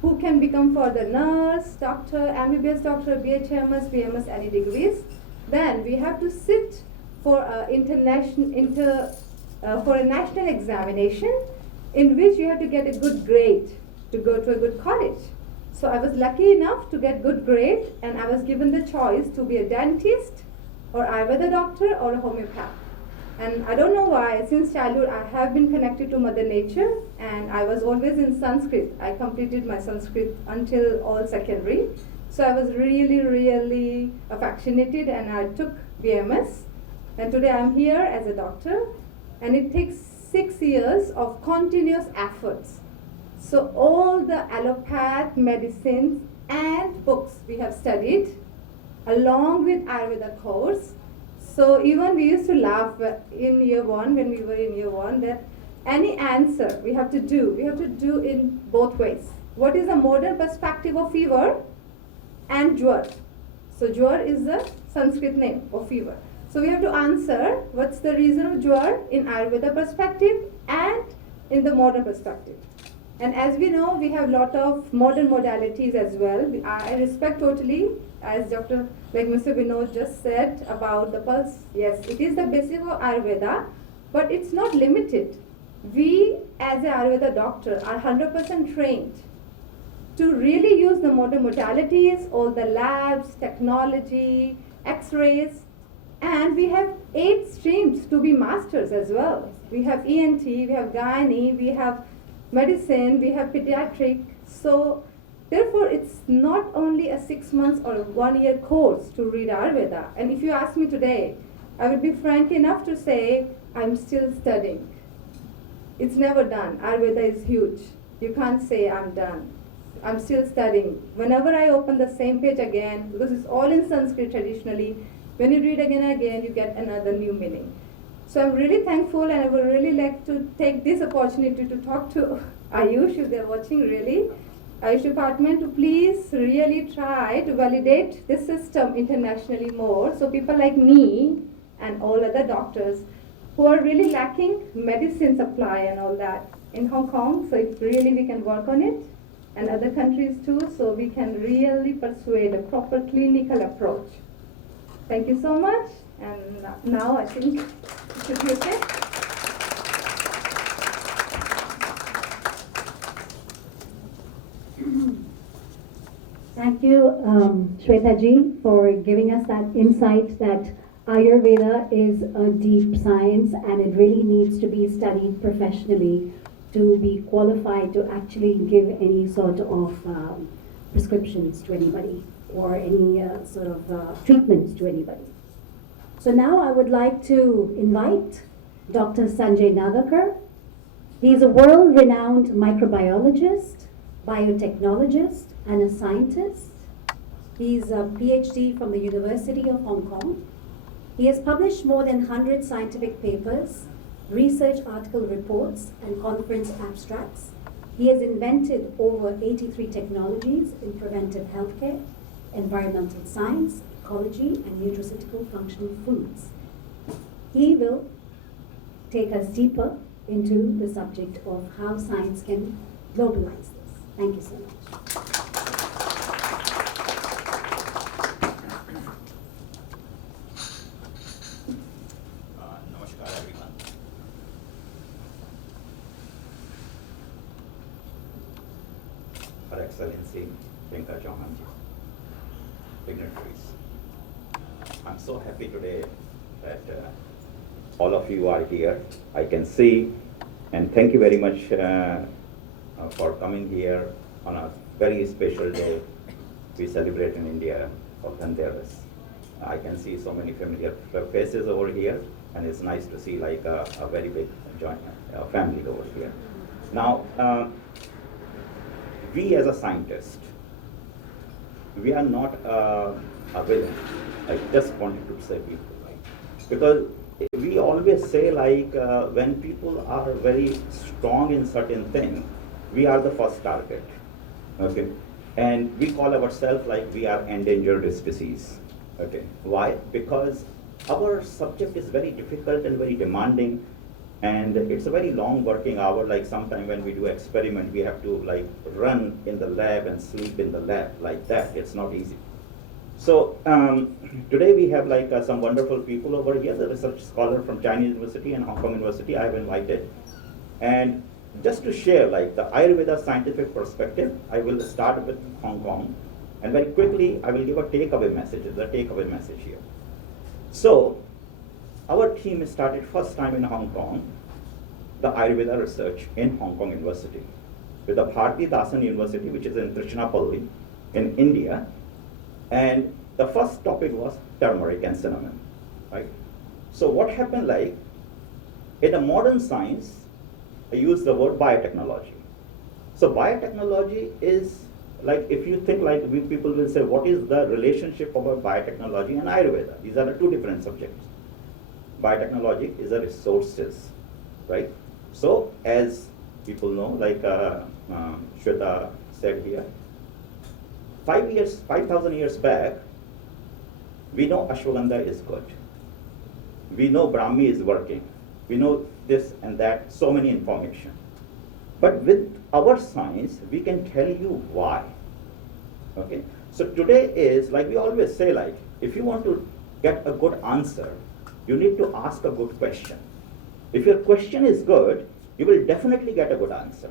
who can become further nurse, doctor, MBBS doctor, BHMS, BMS, any degrees. Then we have to sit for a for a national examination in which you have to get a good grade to go to a good college. So I was lucky enough to get good grade, and I was given the choice to be a dentist or Ayurveda doctor or a homeopath. And I don't know why, since childhood I have been connected to Mother Nature, and I was always in Sanskrit. I completed my Sanskrit until all secondary. So I was really affectionated, and I took BMS. And today I'm here as a doctor, and it takes 6 years of continuous efforts. So all the allopath medicines and books we have studied along with Ayurveda course. So even we used to laugh in year 1, when we were in year 1, that any answer we have to do in both ways. What is the modern perspective of fever and jwar? So jwar is the Sanskrit name of fever. So we have to answer what's the reason of jwar in Ayurveda perspective and in the modern perspective. And as we know, we have a lot of modern modalities as well. I respect totally, as Dr. like Mr. Vinod just said about the pulse. Yes, it is the basic of Ayurveda, but it's not limited. We as an Ayurveda doctor are 100% trained to really use the modern modalities, all the labs, technology, x-rays, and we have 8 streams to be masters as well. We have ENT, we have gynae, we have medicine, we have pediatric. So therefore it's not only a 6 months or a 1 year course to read Ayurveda. And if you ask me today, I would be frank enough to say I'm still studying. It's never done. Ayurveda is huge. You can't say I'm done. I'm still studying. Whenever I open the same page again, because it's all in Sanskrit traditionally, when you read again and again, you get another new meaning. So I'm really thankful, and I would really like to take this opportunity to talk to Ayush, if they're watching really, Ayush department, to please really try to validate this system internationally more, so people like me and all other doctors who are really lacking medicine supply and all that in Hong Kong, so if really we can work on it, and other countries too, so we can really persuade a proper clinical approach. Thank you so much, and now I think it should be okay. Thank you, Shweta ji, for giving us that insight that Ayurveda is a deep science and it really needs to be studied professionally to be qualified to actually give any sort of prescriptions to anybody or any sort of treatments to anybody. So now I would like to invite Dr. Sanjay Nagakar. He is a world-renowned microbiologist, biotechnologist, and a scientist. He's a PhD from the University of Hong Kong. He has published more than 100 scientific papers, research article reports, and conference abstracts. He has invented over 83 technologies in preventive healthcare, environmental science, ecology, and nutraceutical functional foods. He will take us deeper into the subject of how science can globalize this. Thank you so much. Namaskar everyone. Her Excellency Priyanka Chauhanji, dignitaries. I'm so happy today that all of you are here. I can see, and thank you very much for coming here on a very special day we celebrate in India of Dhanteras. I can see so many familiar faces over here, and it's nice to see like a very big joint family over here. Now, we as a scientist, we are not a villain. I just wanted to say people, right? Because we always say like when people are very strong in certain things, we are the first target. Okay, And we call ourselves like we are endangered species. Okay, why? Because our subject is very difficult and very demanding, and it's a very long working hour. Like sometime when we do experiment, we have to like run in the lab and sleep in the lab like that. It's not easy. So today we have like some wonderful people over here, the research scholar from Chinese University and Hong Kong University I have invited. And just to share like the Ayurveda scientific perspective, I will start with Hong Kong, and very quickly I will give a takeaway message, the takeaway message here. So our team started first time in Hong Kong, the Ayurveda research in Hong Kong University, with the Bharati Dasan University, which is in Trichinopalli in India. And the first topic was turmeric and cinnamon, right? So what happened like, in the modern science, I use the word biotechnology. So biotechnology is like, if you think like, we people will say, what is the relationship about biotechnology and Ayurveda? These are the two different subjects. Biotechnology is a resources, right? So as people know, like Shweta said here, 5,000 years back, we know ashwagandha is good. We know Brahmi is working. We know this and that, so many information. But with our science, we can tell you why. Okay? So today is, like we always say, like, if you want to get a good answer, you need to ask a good question. If your question is good, you will definitely get a good answer.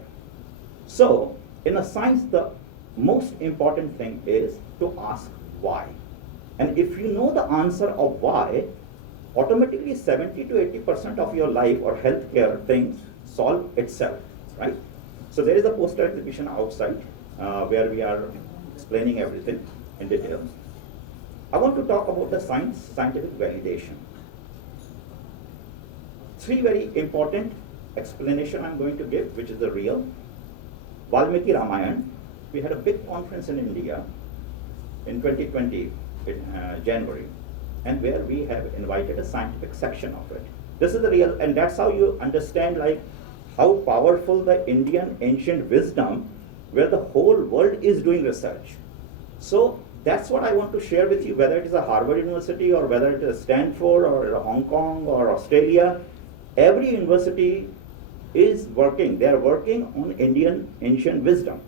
So, in a science, the most important thing is to ask why. And if you know the answer of why, automatically 70 to 80% of your life or healthcare things solve itself, right? So there is a poster exhibition outside where we are explaining everything in detail. I want to talk about the scientific validation. 3 very important explanation I'm going to give, which is the real. Valmiki Ramayana. We had a big conference in India in 2020, in January, and where we have invited a scientific section of it. This is the real, and that's how you understand like how powerful the Indian ancient wisdom, where the whole world is doing research. So that's what I want to share with you, whether it is a Harvard University or whether it is Stanford or Hong Kong or Australia. Every university is working. They are working on Indian ancient wisdom.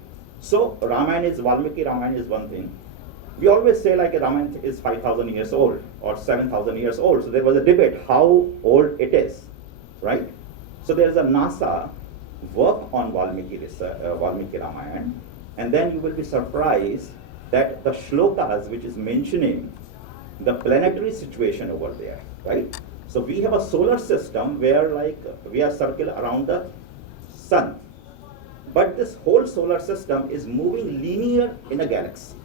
So Valmiki Ramayana is one thing. We always say like Ramayana is 5,000 years old or 7,000 years old. So there was a debate how old it is, right? So there is a NASA work on Valmiki Ramayana, and then you will be surprised that the shlokas which is mentioning the planetary situation over there, right? So we have a solar system where like we are circling around the sun. But this whole solar system is moving linear in a galaxy.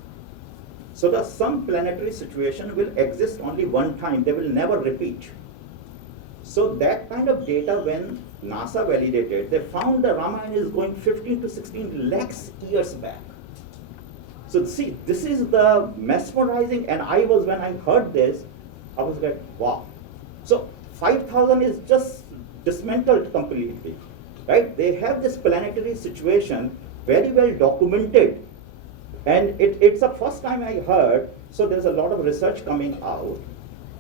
So some planetary situation will exist only one time, they will never repeat. So that kind of data, when NASA validated, they found the Ramayana is going 15 to 16 lakhs years back. So see, this is the mesmerizing, and when I heard this, I was like, wow. So 5,000 is just dismantled completely. Right? They have this planetary situation very well documented, and it's the first time I heard. So there's a lot of research coming out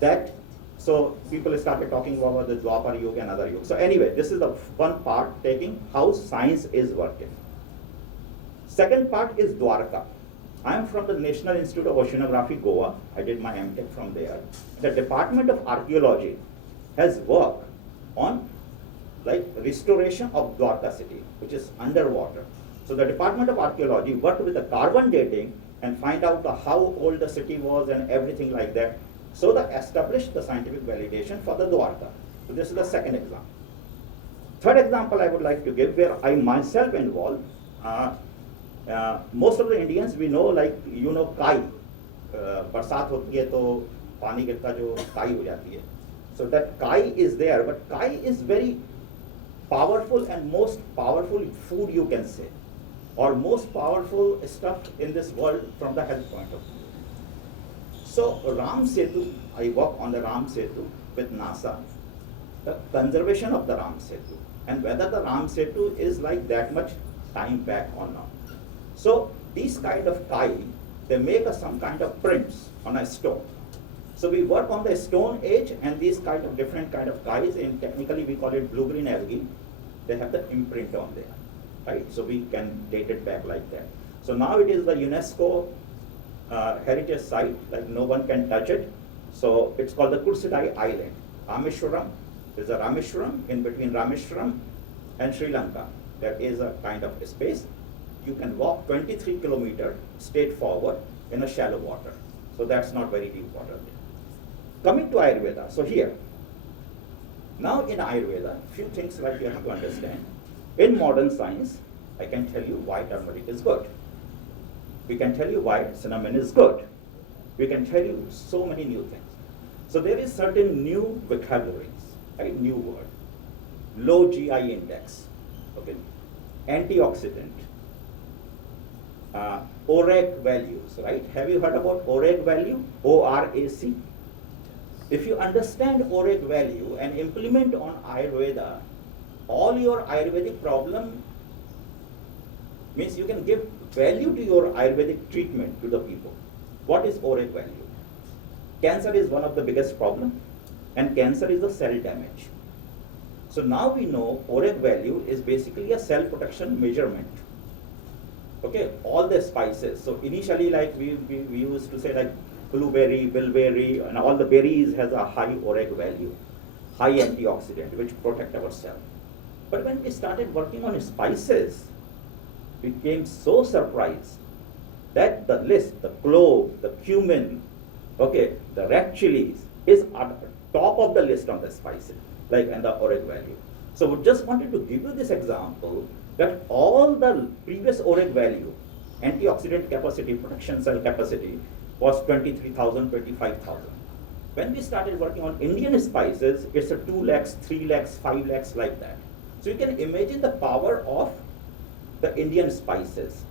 that, so people started talking about the Dwapar Yuga and other Yuga. So anyway, this is the one part, taking how science is working. Second part is Dwarka. I am from the National Institute of Oceanography, Goa. I did my MTech from there. The Department of Archaeology has worked on like restoration of Dwarka city, which is underwater. So the Department of Archaeology worked with the carbon dating and find out how old the city was and everything like that. So they established the scientific validation for the Dwarka. So this is the second example. Third example I would like to give, where I myself involved. Most of the Indians, we know, like, you know, kai. बरसात होती है तो पानी गिरता जो काई हो जाती है. So that kai is there, but kai is very powerful and most powerful food you can say, or most powerful stuff in this world from the health point of view. So Ram Setu, I work on the Ram Setu with NASA, the conservation of the Ram Setu, and whether the Ram Setu is like that much time back or not. So these kind of kai, they make some kind of prints on a stone. So we work on the stone age, and these kind of different kind of kais, and technically we call it blue-green algae, they have the imprint on there, right? So we can date it back like that. So now it is the UNESCO heritage site, like no one can touch it. So it's called the Kursidai Island. Rameshwaram, there's a Rameshwaram, in between Rameshwaram and Sri Lanka. There is a kind of space. You can walk 23 kilometers straight forward in a shallow water. So that's not very deep water. Coming to Ayurveda, so here, now in Ayurveda, few things like you have to understand. In modern science, I can tell you why turmeric is good. We can tell you why cinnamon is good. We can tell you so many new things. So there is certain new vocabularies, right? New word. Low GI index, okay? Antioxidant, ORAC values, right? Have you heard about ORAC value? ORAC. If you understand ORAC value and implement on Ayurveda, all your Ayurvedic problem means you can give value to your Ayurvedic treatment to the people. What is ORAC value? Cancer is one of the biggest problem, and cancer is the cell damage. So now we know ORAC value is basically a cell protection measurement. Okay, all the spices. So initially, like we used to say, like blueberry, bilberry, and all the berries has a high ORAC value, high antioxidant, which protect our cell. But when we started working on spices, we became so surprised that the list, the clove, the cumin, okay, the red chilies is at the top of the list on the spices, like, and the ORAC value. So we just wanted to give you this example that all the previous ORAC value, antioxidant capacity, protection cell capacity, was 23,000, 25,000. When we started working on Indian spices, it's a 2 lakhs, 3 lakhs, 5 lakhs, like that. So you can imagine the power of the Indian spices.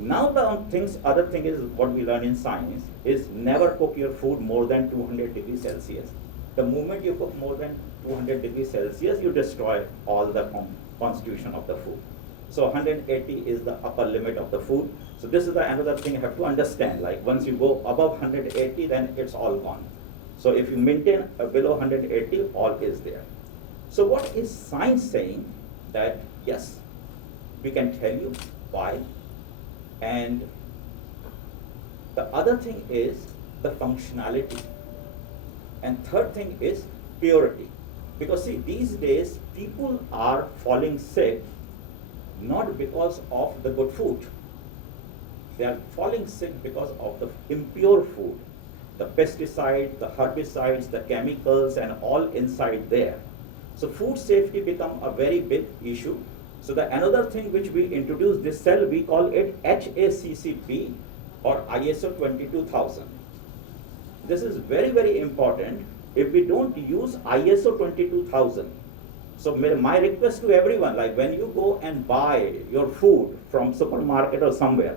Now the other thing is what we learn in science is never cook your food more than 200 degrees Celsius. The moment you cook more than 200 degrees Celsius, you destroy all the constitution of the food. So 180 is the upper limit of the food. So this is another thing you have to understand. Like once you go above 180, then it's all gone. So if you maintain below 180, all is there. So what is science saying? That yes, we can tell you why. And the other thing is the functionality. And third thing is purity. Because see, these days people are falling sick not because of the good food. They are falling sick because of the impure food, the pesticides, the herbicides, the chemicals, and all inside there. So food safety become a very big issue. So the another thing which we introduced this cell, we call it HACCP or ISO 22000. This is very, very important. If we don't use ISO 22000, so my request to everyone, like when you go and buy your food from supermarket or somewhere,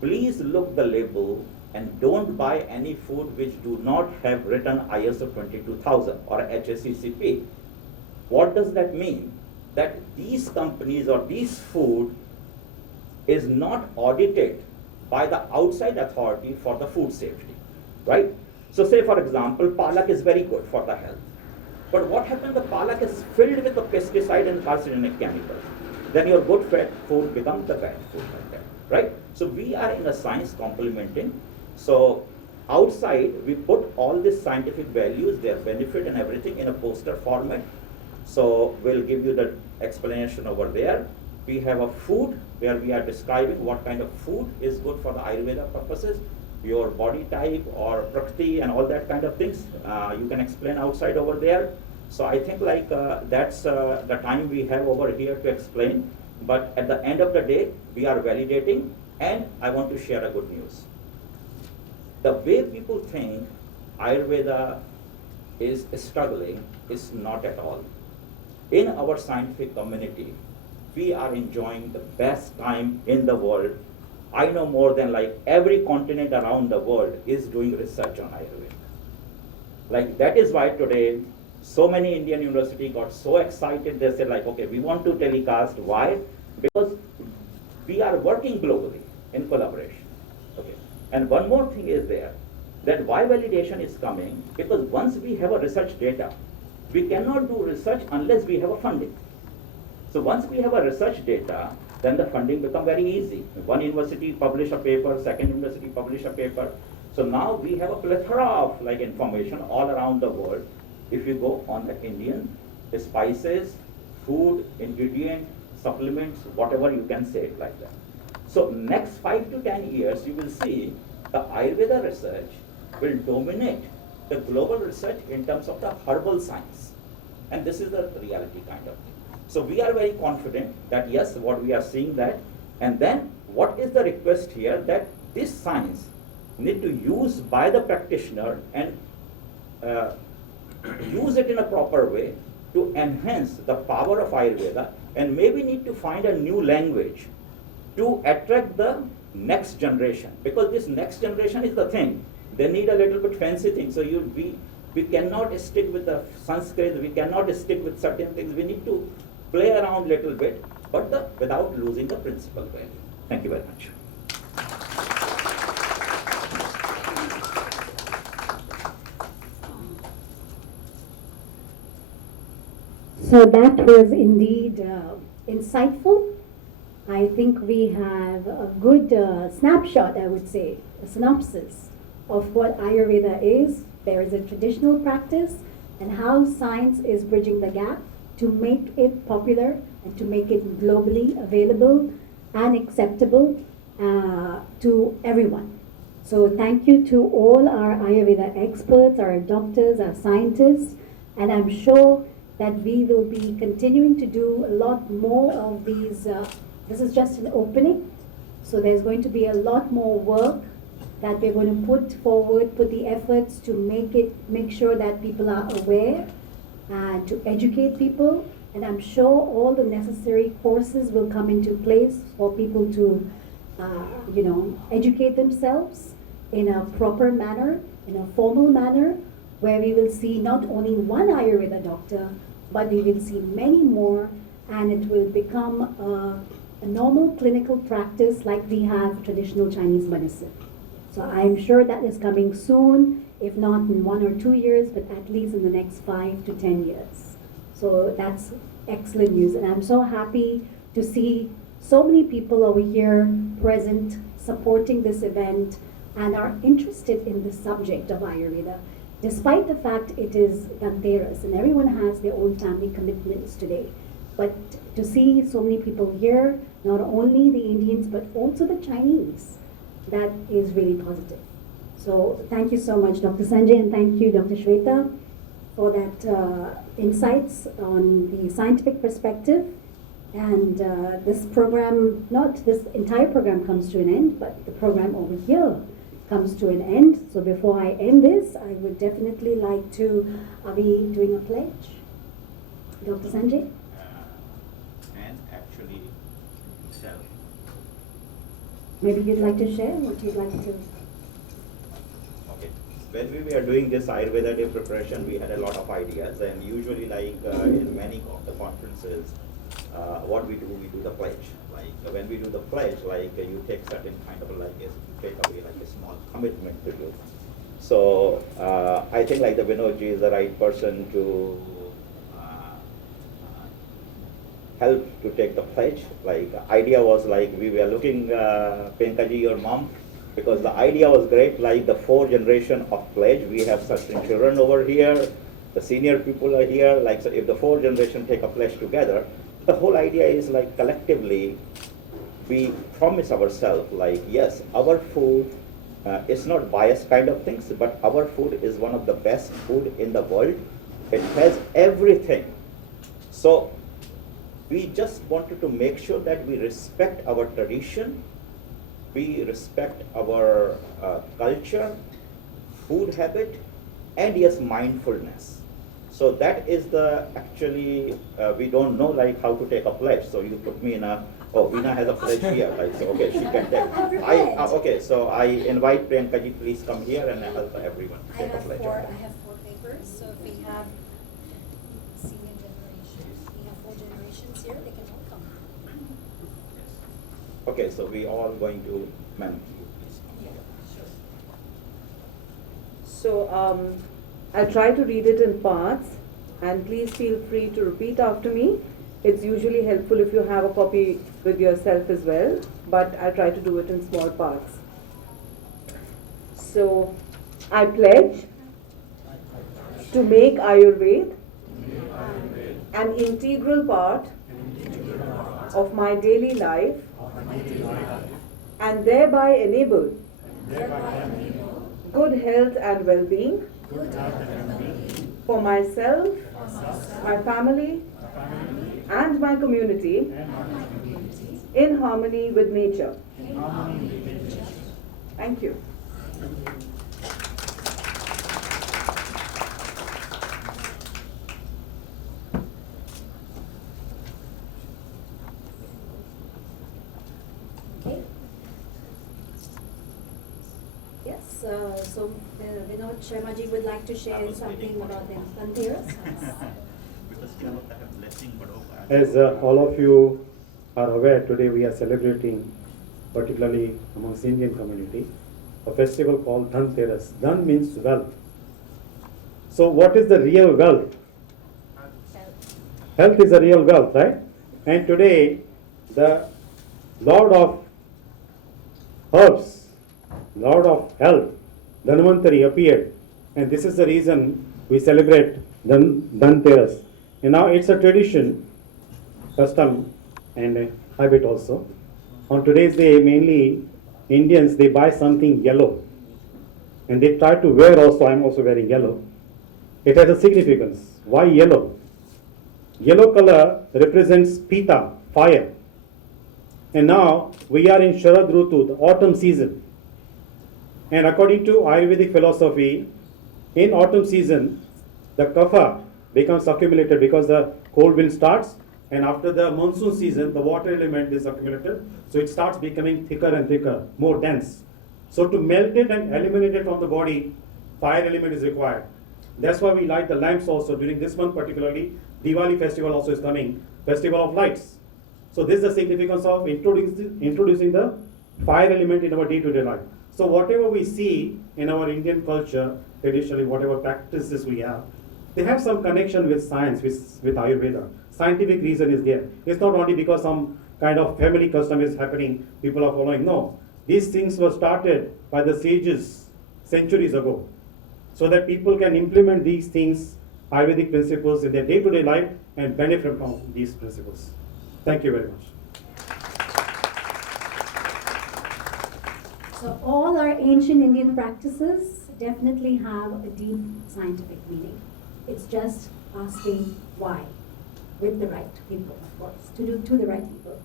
please look the label and don't buy any food which do not have written ISO 22000 or HACCP. What does that mean? That these companies or these food is not audited by the outside authority for the food safety, right? So say for example, palak is very good for the health. But what happens, the palak is filled with the pesticide and carcinogenic chemicals. Then your good fat food becomes the bad food like that, right? So we are in a science complementing. So outside we put all these scientific values, their benefit and everything in a poster format. So we'll give you the explanation over there. We have a food where we are describing what kind of food is good for the Ayurveda purposes, your body type or prakriti and all that kind of things. You can explain outside over there. So I think like that's the time we have over here to explain. But at the end of the day, we are validating, and I want to share a good news. The way people think Ayurveda is struggling is not at all. In our scientific community, we are enjoying the best time in the world. I know more than like every continent around the world is doing research on Ayurveda. Like that is why today so many Indian universities got so excited. They said like, okay, we want to telecast. Why? Because we are working globally. in collaboration. Okay. And one more thing is there, that why validation is coming, because once we have a research data, we cannot do research unless we have a funding. So once we have a research data, then the funding become very easy. One university publish a paper, second university publish a paper. So now we have a plethora of like information all around the world. If you go on the Indian spices, food, ingredient, supplements, whatever you can say it like that. So next 5 to 10 years, you will see the Ayurveda research will dominate the global research in terms of the herbal science. And this is the reality kind of thing. So we are very confident that yes, what we are seeing that. And then what is the request here, that this science need to use by the practitioner and use it in a proper way to enhance the power of Ayurveda, and maybe need to find a new language to attract the next generation, because this next generation is the thing. They need a little bit fancy things. So we cannot stick with the Sanskrit, we cannot stick with certain things. We need to play around a little bit, but without losing the principal value. Thank you very much. So that was indeed insightful. I think we have a good snapshot, I would say, a synopsis of what Ayurveda is. There is a traditional practice and how science is bridging the gap to make it popular and to make it globally available and acceptable to everyone. So thank you to all our Ayurveda experts, our doctors, our scientists, and I'm sure that we will be continuing to do a lot more of these. This is just an opening, so there's going to be a lot more work that we're going to put forward, put the efforts to make sure that people are aware and to educate people. And I'm sure all the necessary courses will come into place for people to, educate themselves in a proper manner, in a formal manner, where we will see not only one Ayurveda doctor, but we will see many more, and it will become a normal clinical practice like we have traditional Chinese medicine. So I'm sure that is coming soon, if not in 1 or 2 years, but at least in the next 5 to 10 years. So that's excellent news, and I'm so happy to see so many people over here present, supporting this event, and are interested in the subject of Ayurveda, despite the fact it is Dhanteras and everyone has their own family commitments today. But to see so many people here, not only the Indians, but also the Chinese, that is really positive. So thank you so much, Dr. Sanjay, and thank you, Dr. Shweta, for that insights on the scientific perspective. And this program, not this entire program comes to an end, but the program over here comes to an end. So before I end this, I would definitely like to, are we doing a pledge? Dr. Sanjay? And actually, self. Maybe you'd like to share what you'd like to. Okay. When we were doing this Ayurveda Day preparation, we had a lot of ideas, and usually like in many of the conferences, what we do the pledge. Like when we do the pledge, like you take certain kind of you take away like a small commitment to do. So I think like the Vinodji is the right person to help to take the pledge. Like idea was like we were looking Penkaji, your mom, because the idea was great. Like the 4 generation of pledge, we have certain children over here, the senior people are here. Like so, if the 4 generation take a pledge together, the whole idea is like collectively we promise ourselves like yes, our food is not biased kind of things, but our food is one of the best food in the world. It has everything. So we just wanted to make sure that we respect our tradition, we respect our culture, food habit, and yes, mindfulness. So that is the actually we don't know like how to take a pledge. So you put me in a Veena has a pledge here. Like so, okay, she can take. Okay, so I invite Priyankaji, please come here and help everyone to take a pledge. I have 4 papers. So if we have senior generation, we have 4 generations here. They can all come. Okay, so we all going to, ma'am, you please come. So I'll try to read it in parts, and please feel free to repeat after me. It's usually helpful if you have a copy with yourself as well, but I'll try to do it in small parts. So I pledge to make Ayurveda an integral part of my daily life and thereby enable good health and well-being for myself, my family, and my community in harmony with nature. Thank you. Okay. Yes, so Vinod Sharmaji would like to share something about the Dhanteras. As all of you are aware, today we are celebrating, particularly amongst Indian community, a festival called Dhanteras. Dhan means wealth. So what is the real wealth? Health is a real wealth, right? And today, the Lord of Herbs, Lord of Health, Dhanvantari appeared. And this is the reason we celebrate Dhanteras. And now it's a tradition, custom and habit also. On today's day, mainly Indians, they buy something yellow. And they try to wear also, I'm also wearing yellow. It has a significance. Why yellow? Yellow color represents Pita, fire. And now we are in Sharad Rutu, the autumn season. And according to Ayurvedic philosophy, in autumn season, the kapha becomes accumulated because the cold wind starts, and after the monsoon season, the water element is accumulated, so it starts becoming thicker and thicker, more dense. So to melt it and eliminate it from the body, fire element is required. That's why we light the lamps also. During this month particularly, Diwali festival also is coming, festival of lights. So this is the significance of introducing the fire element in our day-to-day life. So whatever we see in our Indian culture, traditionally, whatever practices we have, they have some connection with science, with Ayurveda. Scientific reason is there. It's not only because some kind of family custom is happening, people are following. No, these things were started by the sages centuries ago, so that people can implement these things, Ayurvedic principles, in their day-to-day life and benefit from these principles. Thank you very much. So all our ancient Indian practices definitely have a deep scientific meaning. It's just asking why, with the right people, of course, to the right people.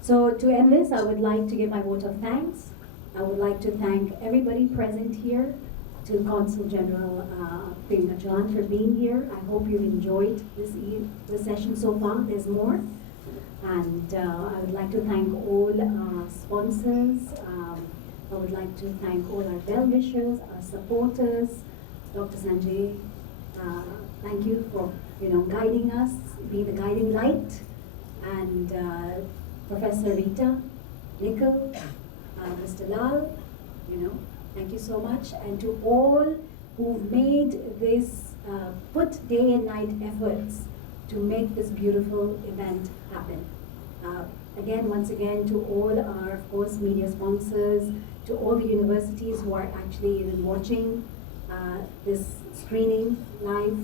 So to end this, I would like to give my vote of thanks. I would like to thank everybody present here, to Consul General Priyanka Chauhan for being here. I hope you've enjoyed this session so far. There's more. And I would like to thank all our sponsors. I would like to thank all our well-wishers, our supporters. Dr. Sanjay, thank you for guiding us, be the guiding light. And Professor Rita, Nikhil, Mr. Lal, thank you so much. And to all who've made this, put day and night efforts to make this beautiful event happen. Again, once again, to all our, of course, media sponsors, to all the universities who are actually even watching this screening live.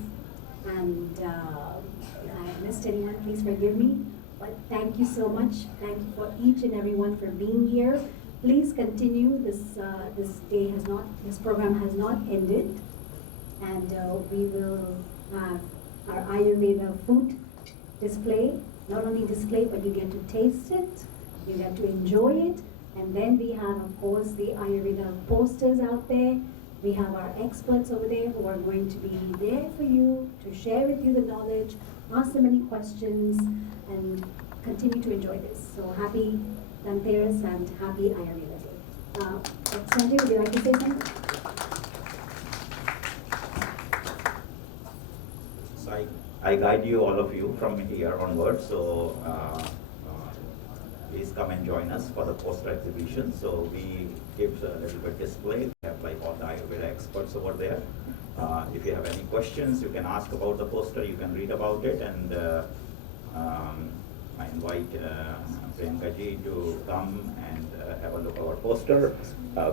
And if I missed anyone, please forgive me. But thank you so much. Thank you for each and everyone for being here. Please continue. This program has not ended, and we will have our Ayurveda food display. Not only display, but you get to taste it, you get to enjoy it, and then we have, of course, the Ayurveda posters out there. We have our experts over there who are going to be there for you to share with you the knowledge, ask them any questions, and continue to enjoy this. So happy Dhanteras and happy Ayurveda Day. Dr. Sanjay, would you like to say something? So I guide you, all of you, from here onwards. So please please come and join us for the poster exhibition. So we give a little bit display. We have like all the Ayurveda experts over there. If you have any questions, you can ask about the poster, you can read about it, and I invite Priyanka ji to come and have a look at our poster.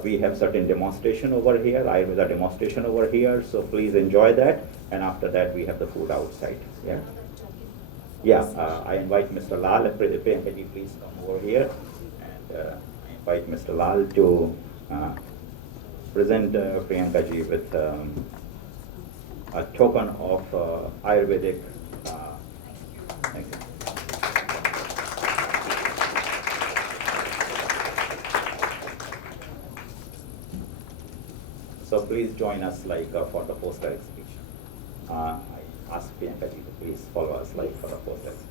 We have certain demonstration over here, Ayurveda demonstration over here, so please enjoy that. And after that, we have the food outside. Yeah. Yeah, I invite Mr. Lal, Priyanka ji, please come over here. And I invite Mr. Lal to present Priyanka ji with a token of Ayurvedic. Thank you. So please join us like for the poster exhibition. I ask Priyanka ji to please follow us like for the poster exhibition.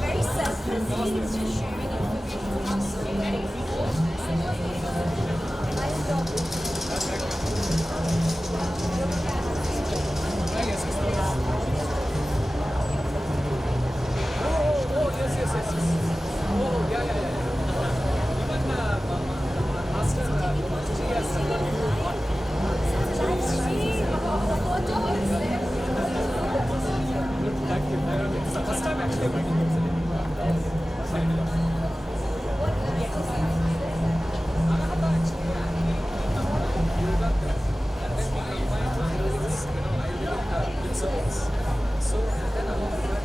very self-contained, it's just sharing Oh, yes, yes, yes, yes. Oh, yeah, yeah, yeah. Even Master Ji has sent a new one. Thank you. It's the first time actually meeting you. So, and then along with that,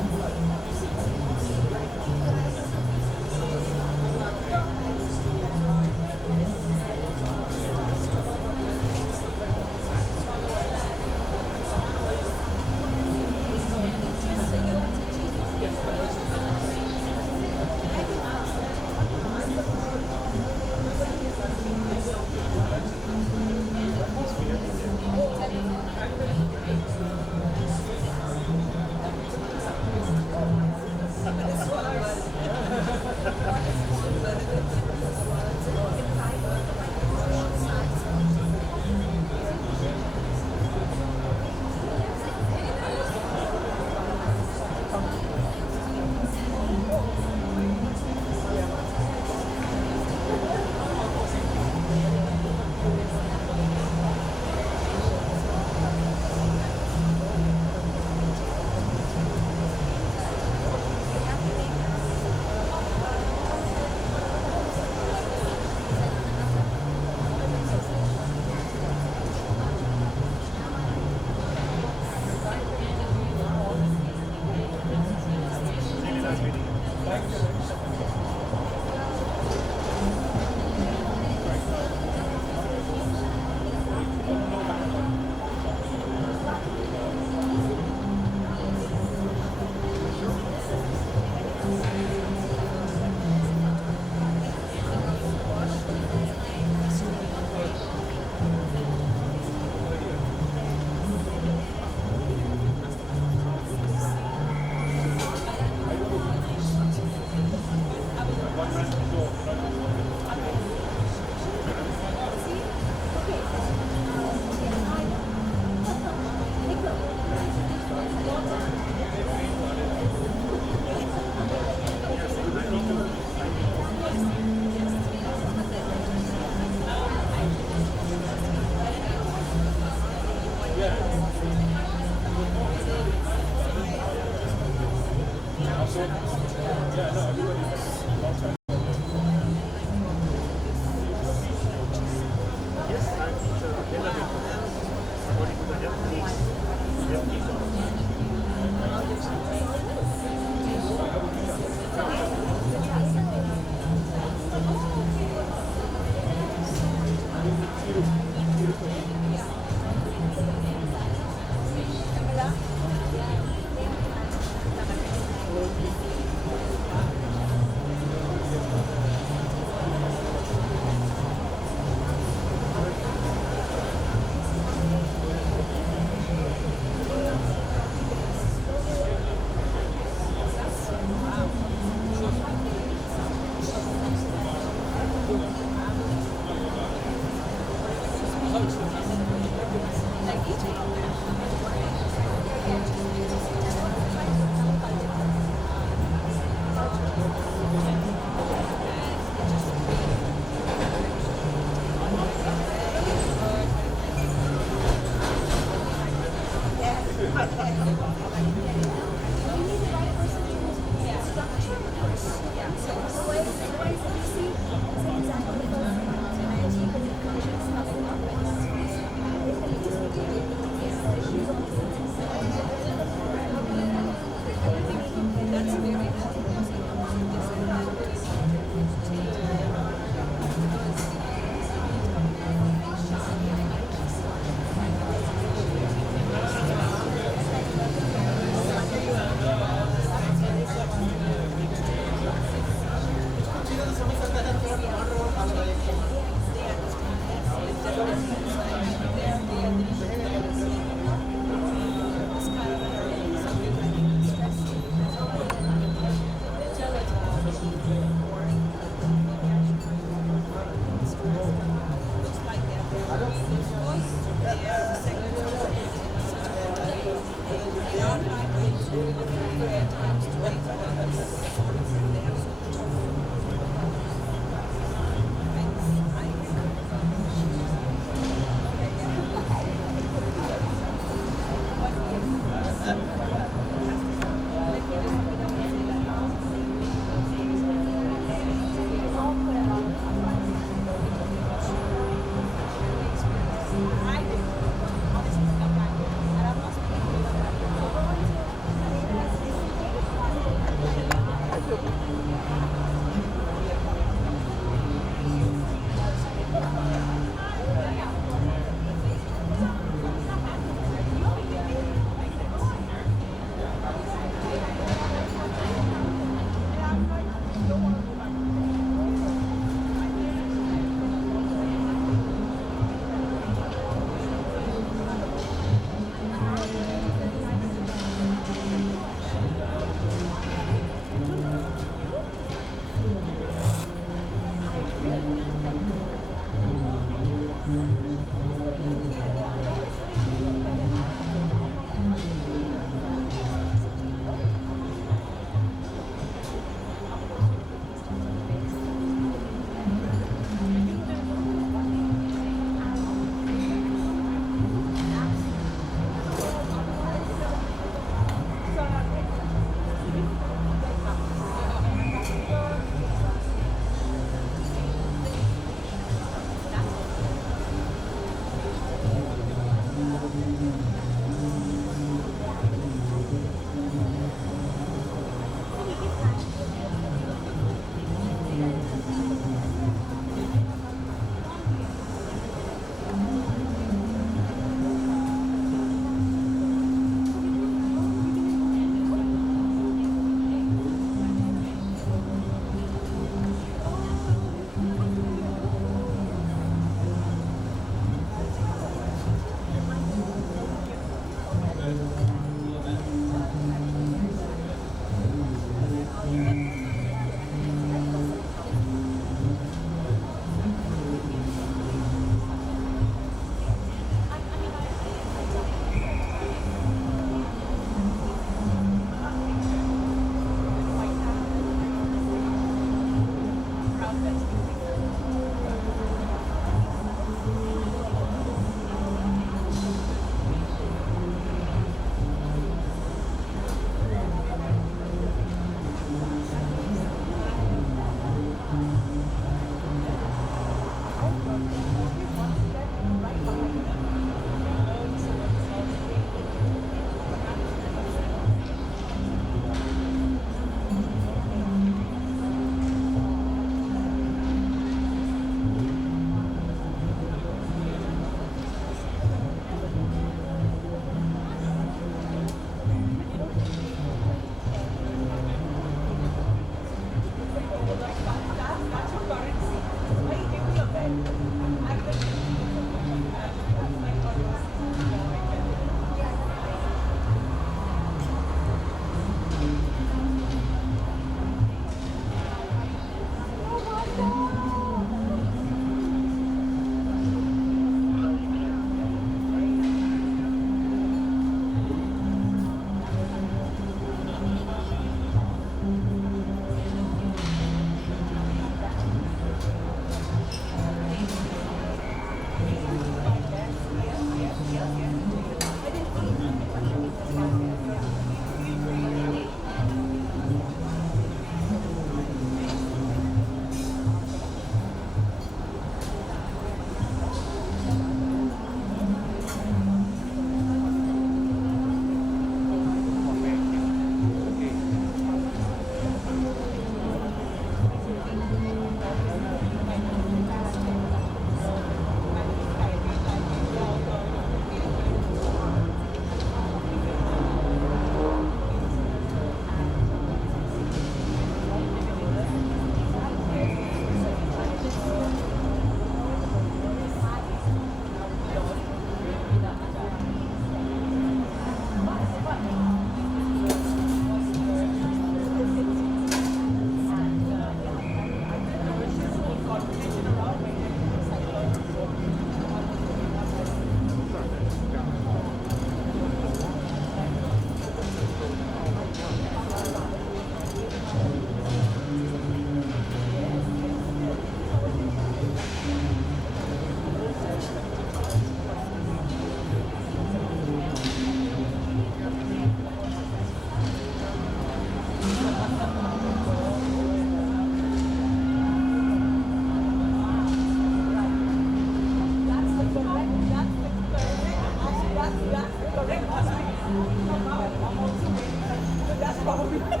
That's probably. Like,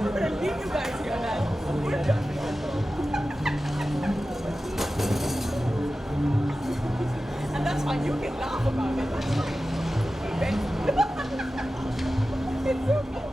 I'm gonna leave you guys here, man. And that's fine. You can laugh about it. That's fine. It's okay.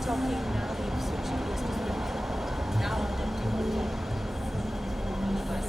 are talking now, we've switched gears to spiritual. Now I'm talking bus.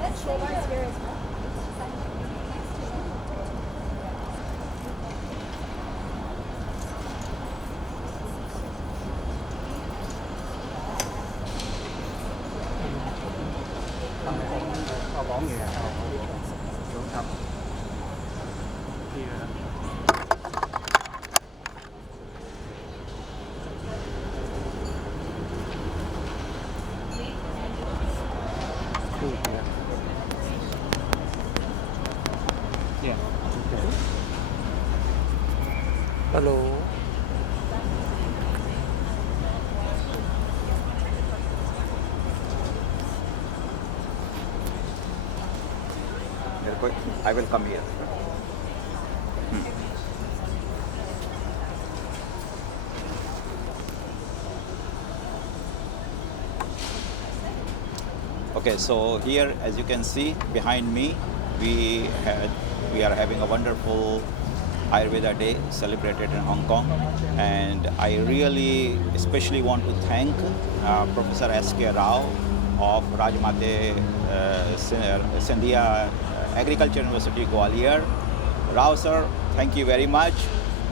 Let's show my experience. Hello. I will come here. Okay, so here, as you can see behind me, we are having a wonderful Ayurveda Day celebrated in Hong Kong, and I really especially want to thank Professor S.K. Rao of Rajmate Sindhia Agriculture University, Gwalior. Rao sir, thank you very much.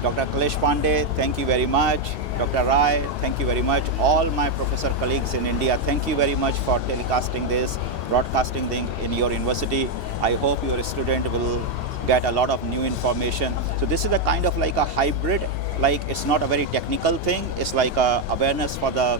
Dr. Kalesh Pandey, thank you very much. Dr. Rai, thank you very much. All my professor colleagues in India, thank you very much for telecasting this, broadcasting thing in your university. I hope your student will get a lot of new information. So this is a kind of like a hybrid, like it's not a very technical thing. It's like a awareness for the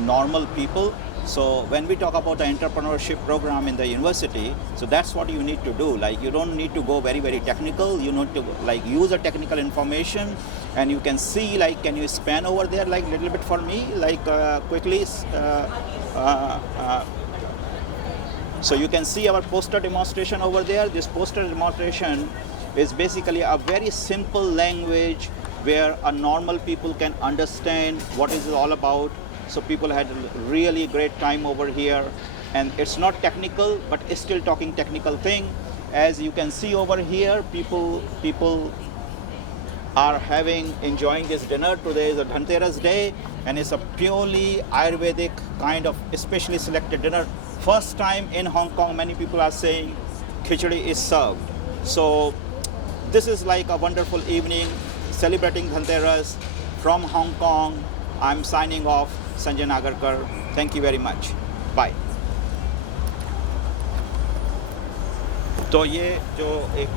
normal people So when we talk about the entrepreneurship program in the university, so that's what you need to do. Like you don't need to go very, very technical. You need to like use the technical information, and you can see like, can you span over there like a little bit for me, like quickly. So you can see our poster demonstration over there. This poster demonstration is basically a very simple language where a normal people can understand what is it all about. So people had a really great time over here, and it's not technical, but it's still talking technical thing. As you can see over here, people are enjoying this dinner. Today is a Dhanteras day, and it's a purely Ayurvedic kind of specially selected dinner. First time in Hong Kong, many people are saying khichdi is served. So this is like a wonderful evening celebrating Dhanteras from Hong Kong. I'm signing off. Sanjay Nagarkar. Thank you very much. Bye. तो ये जो एक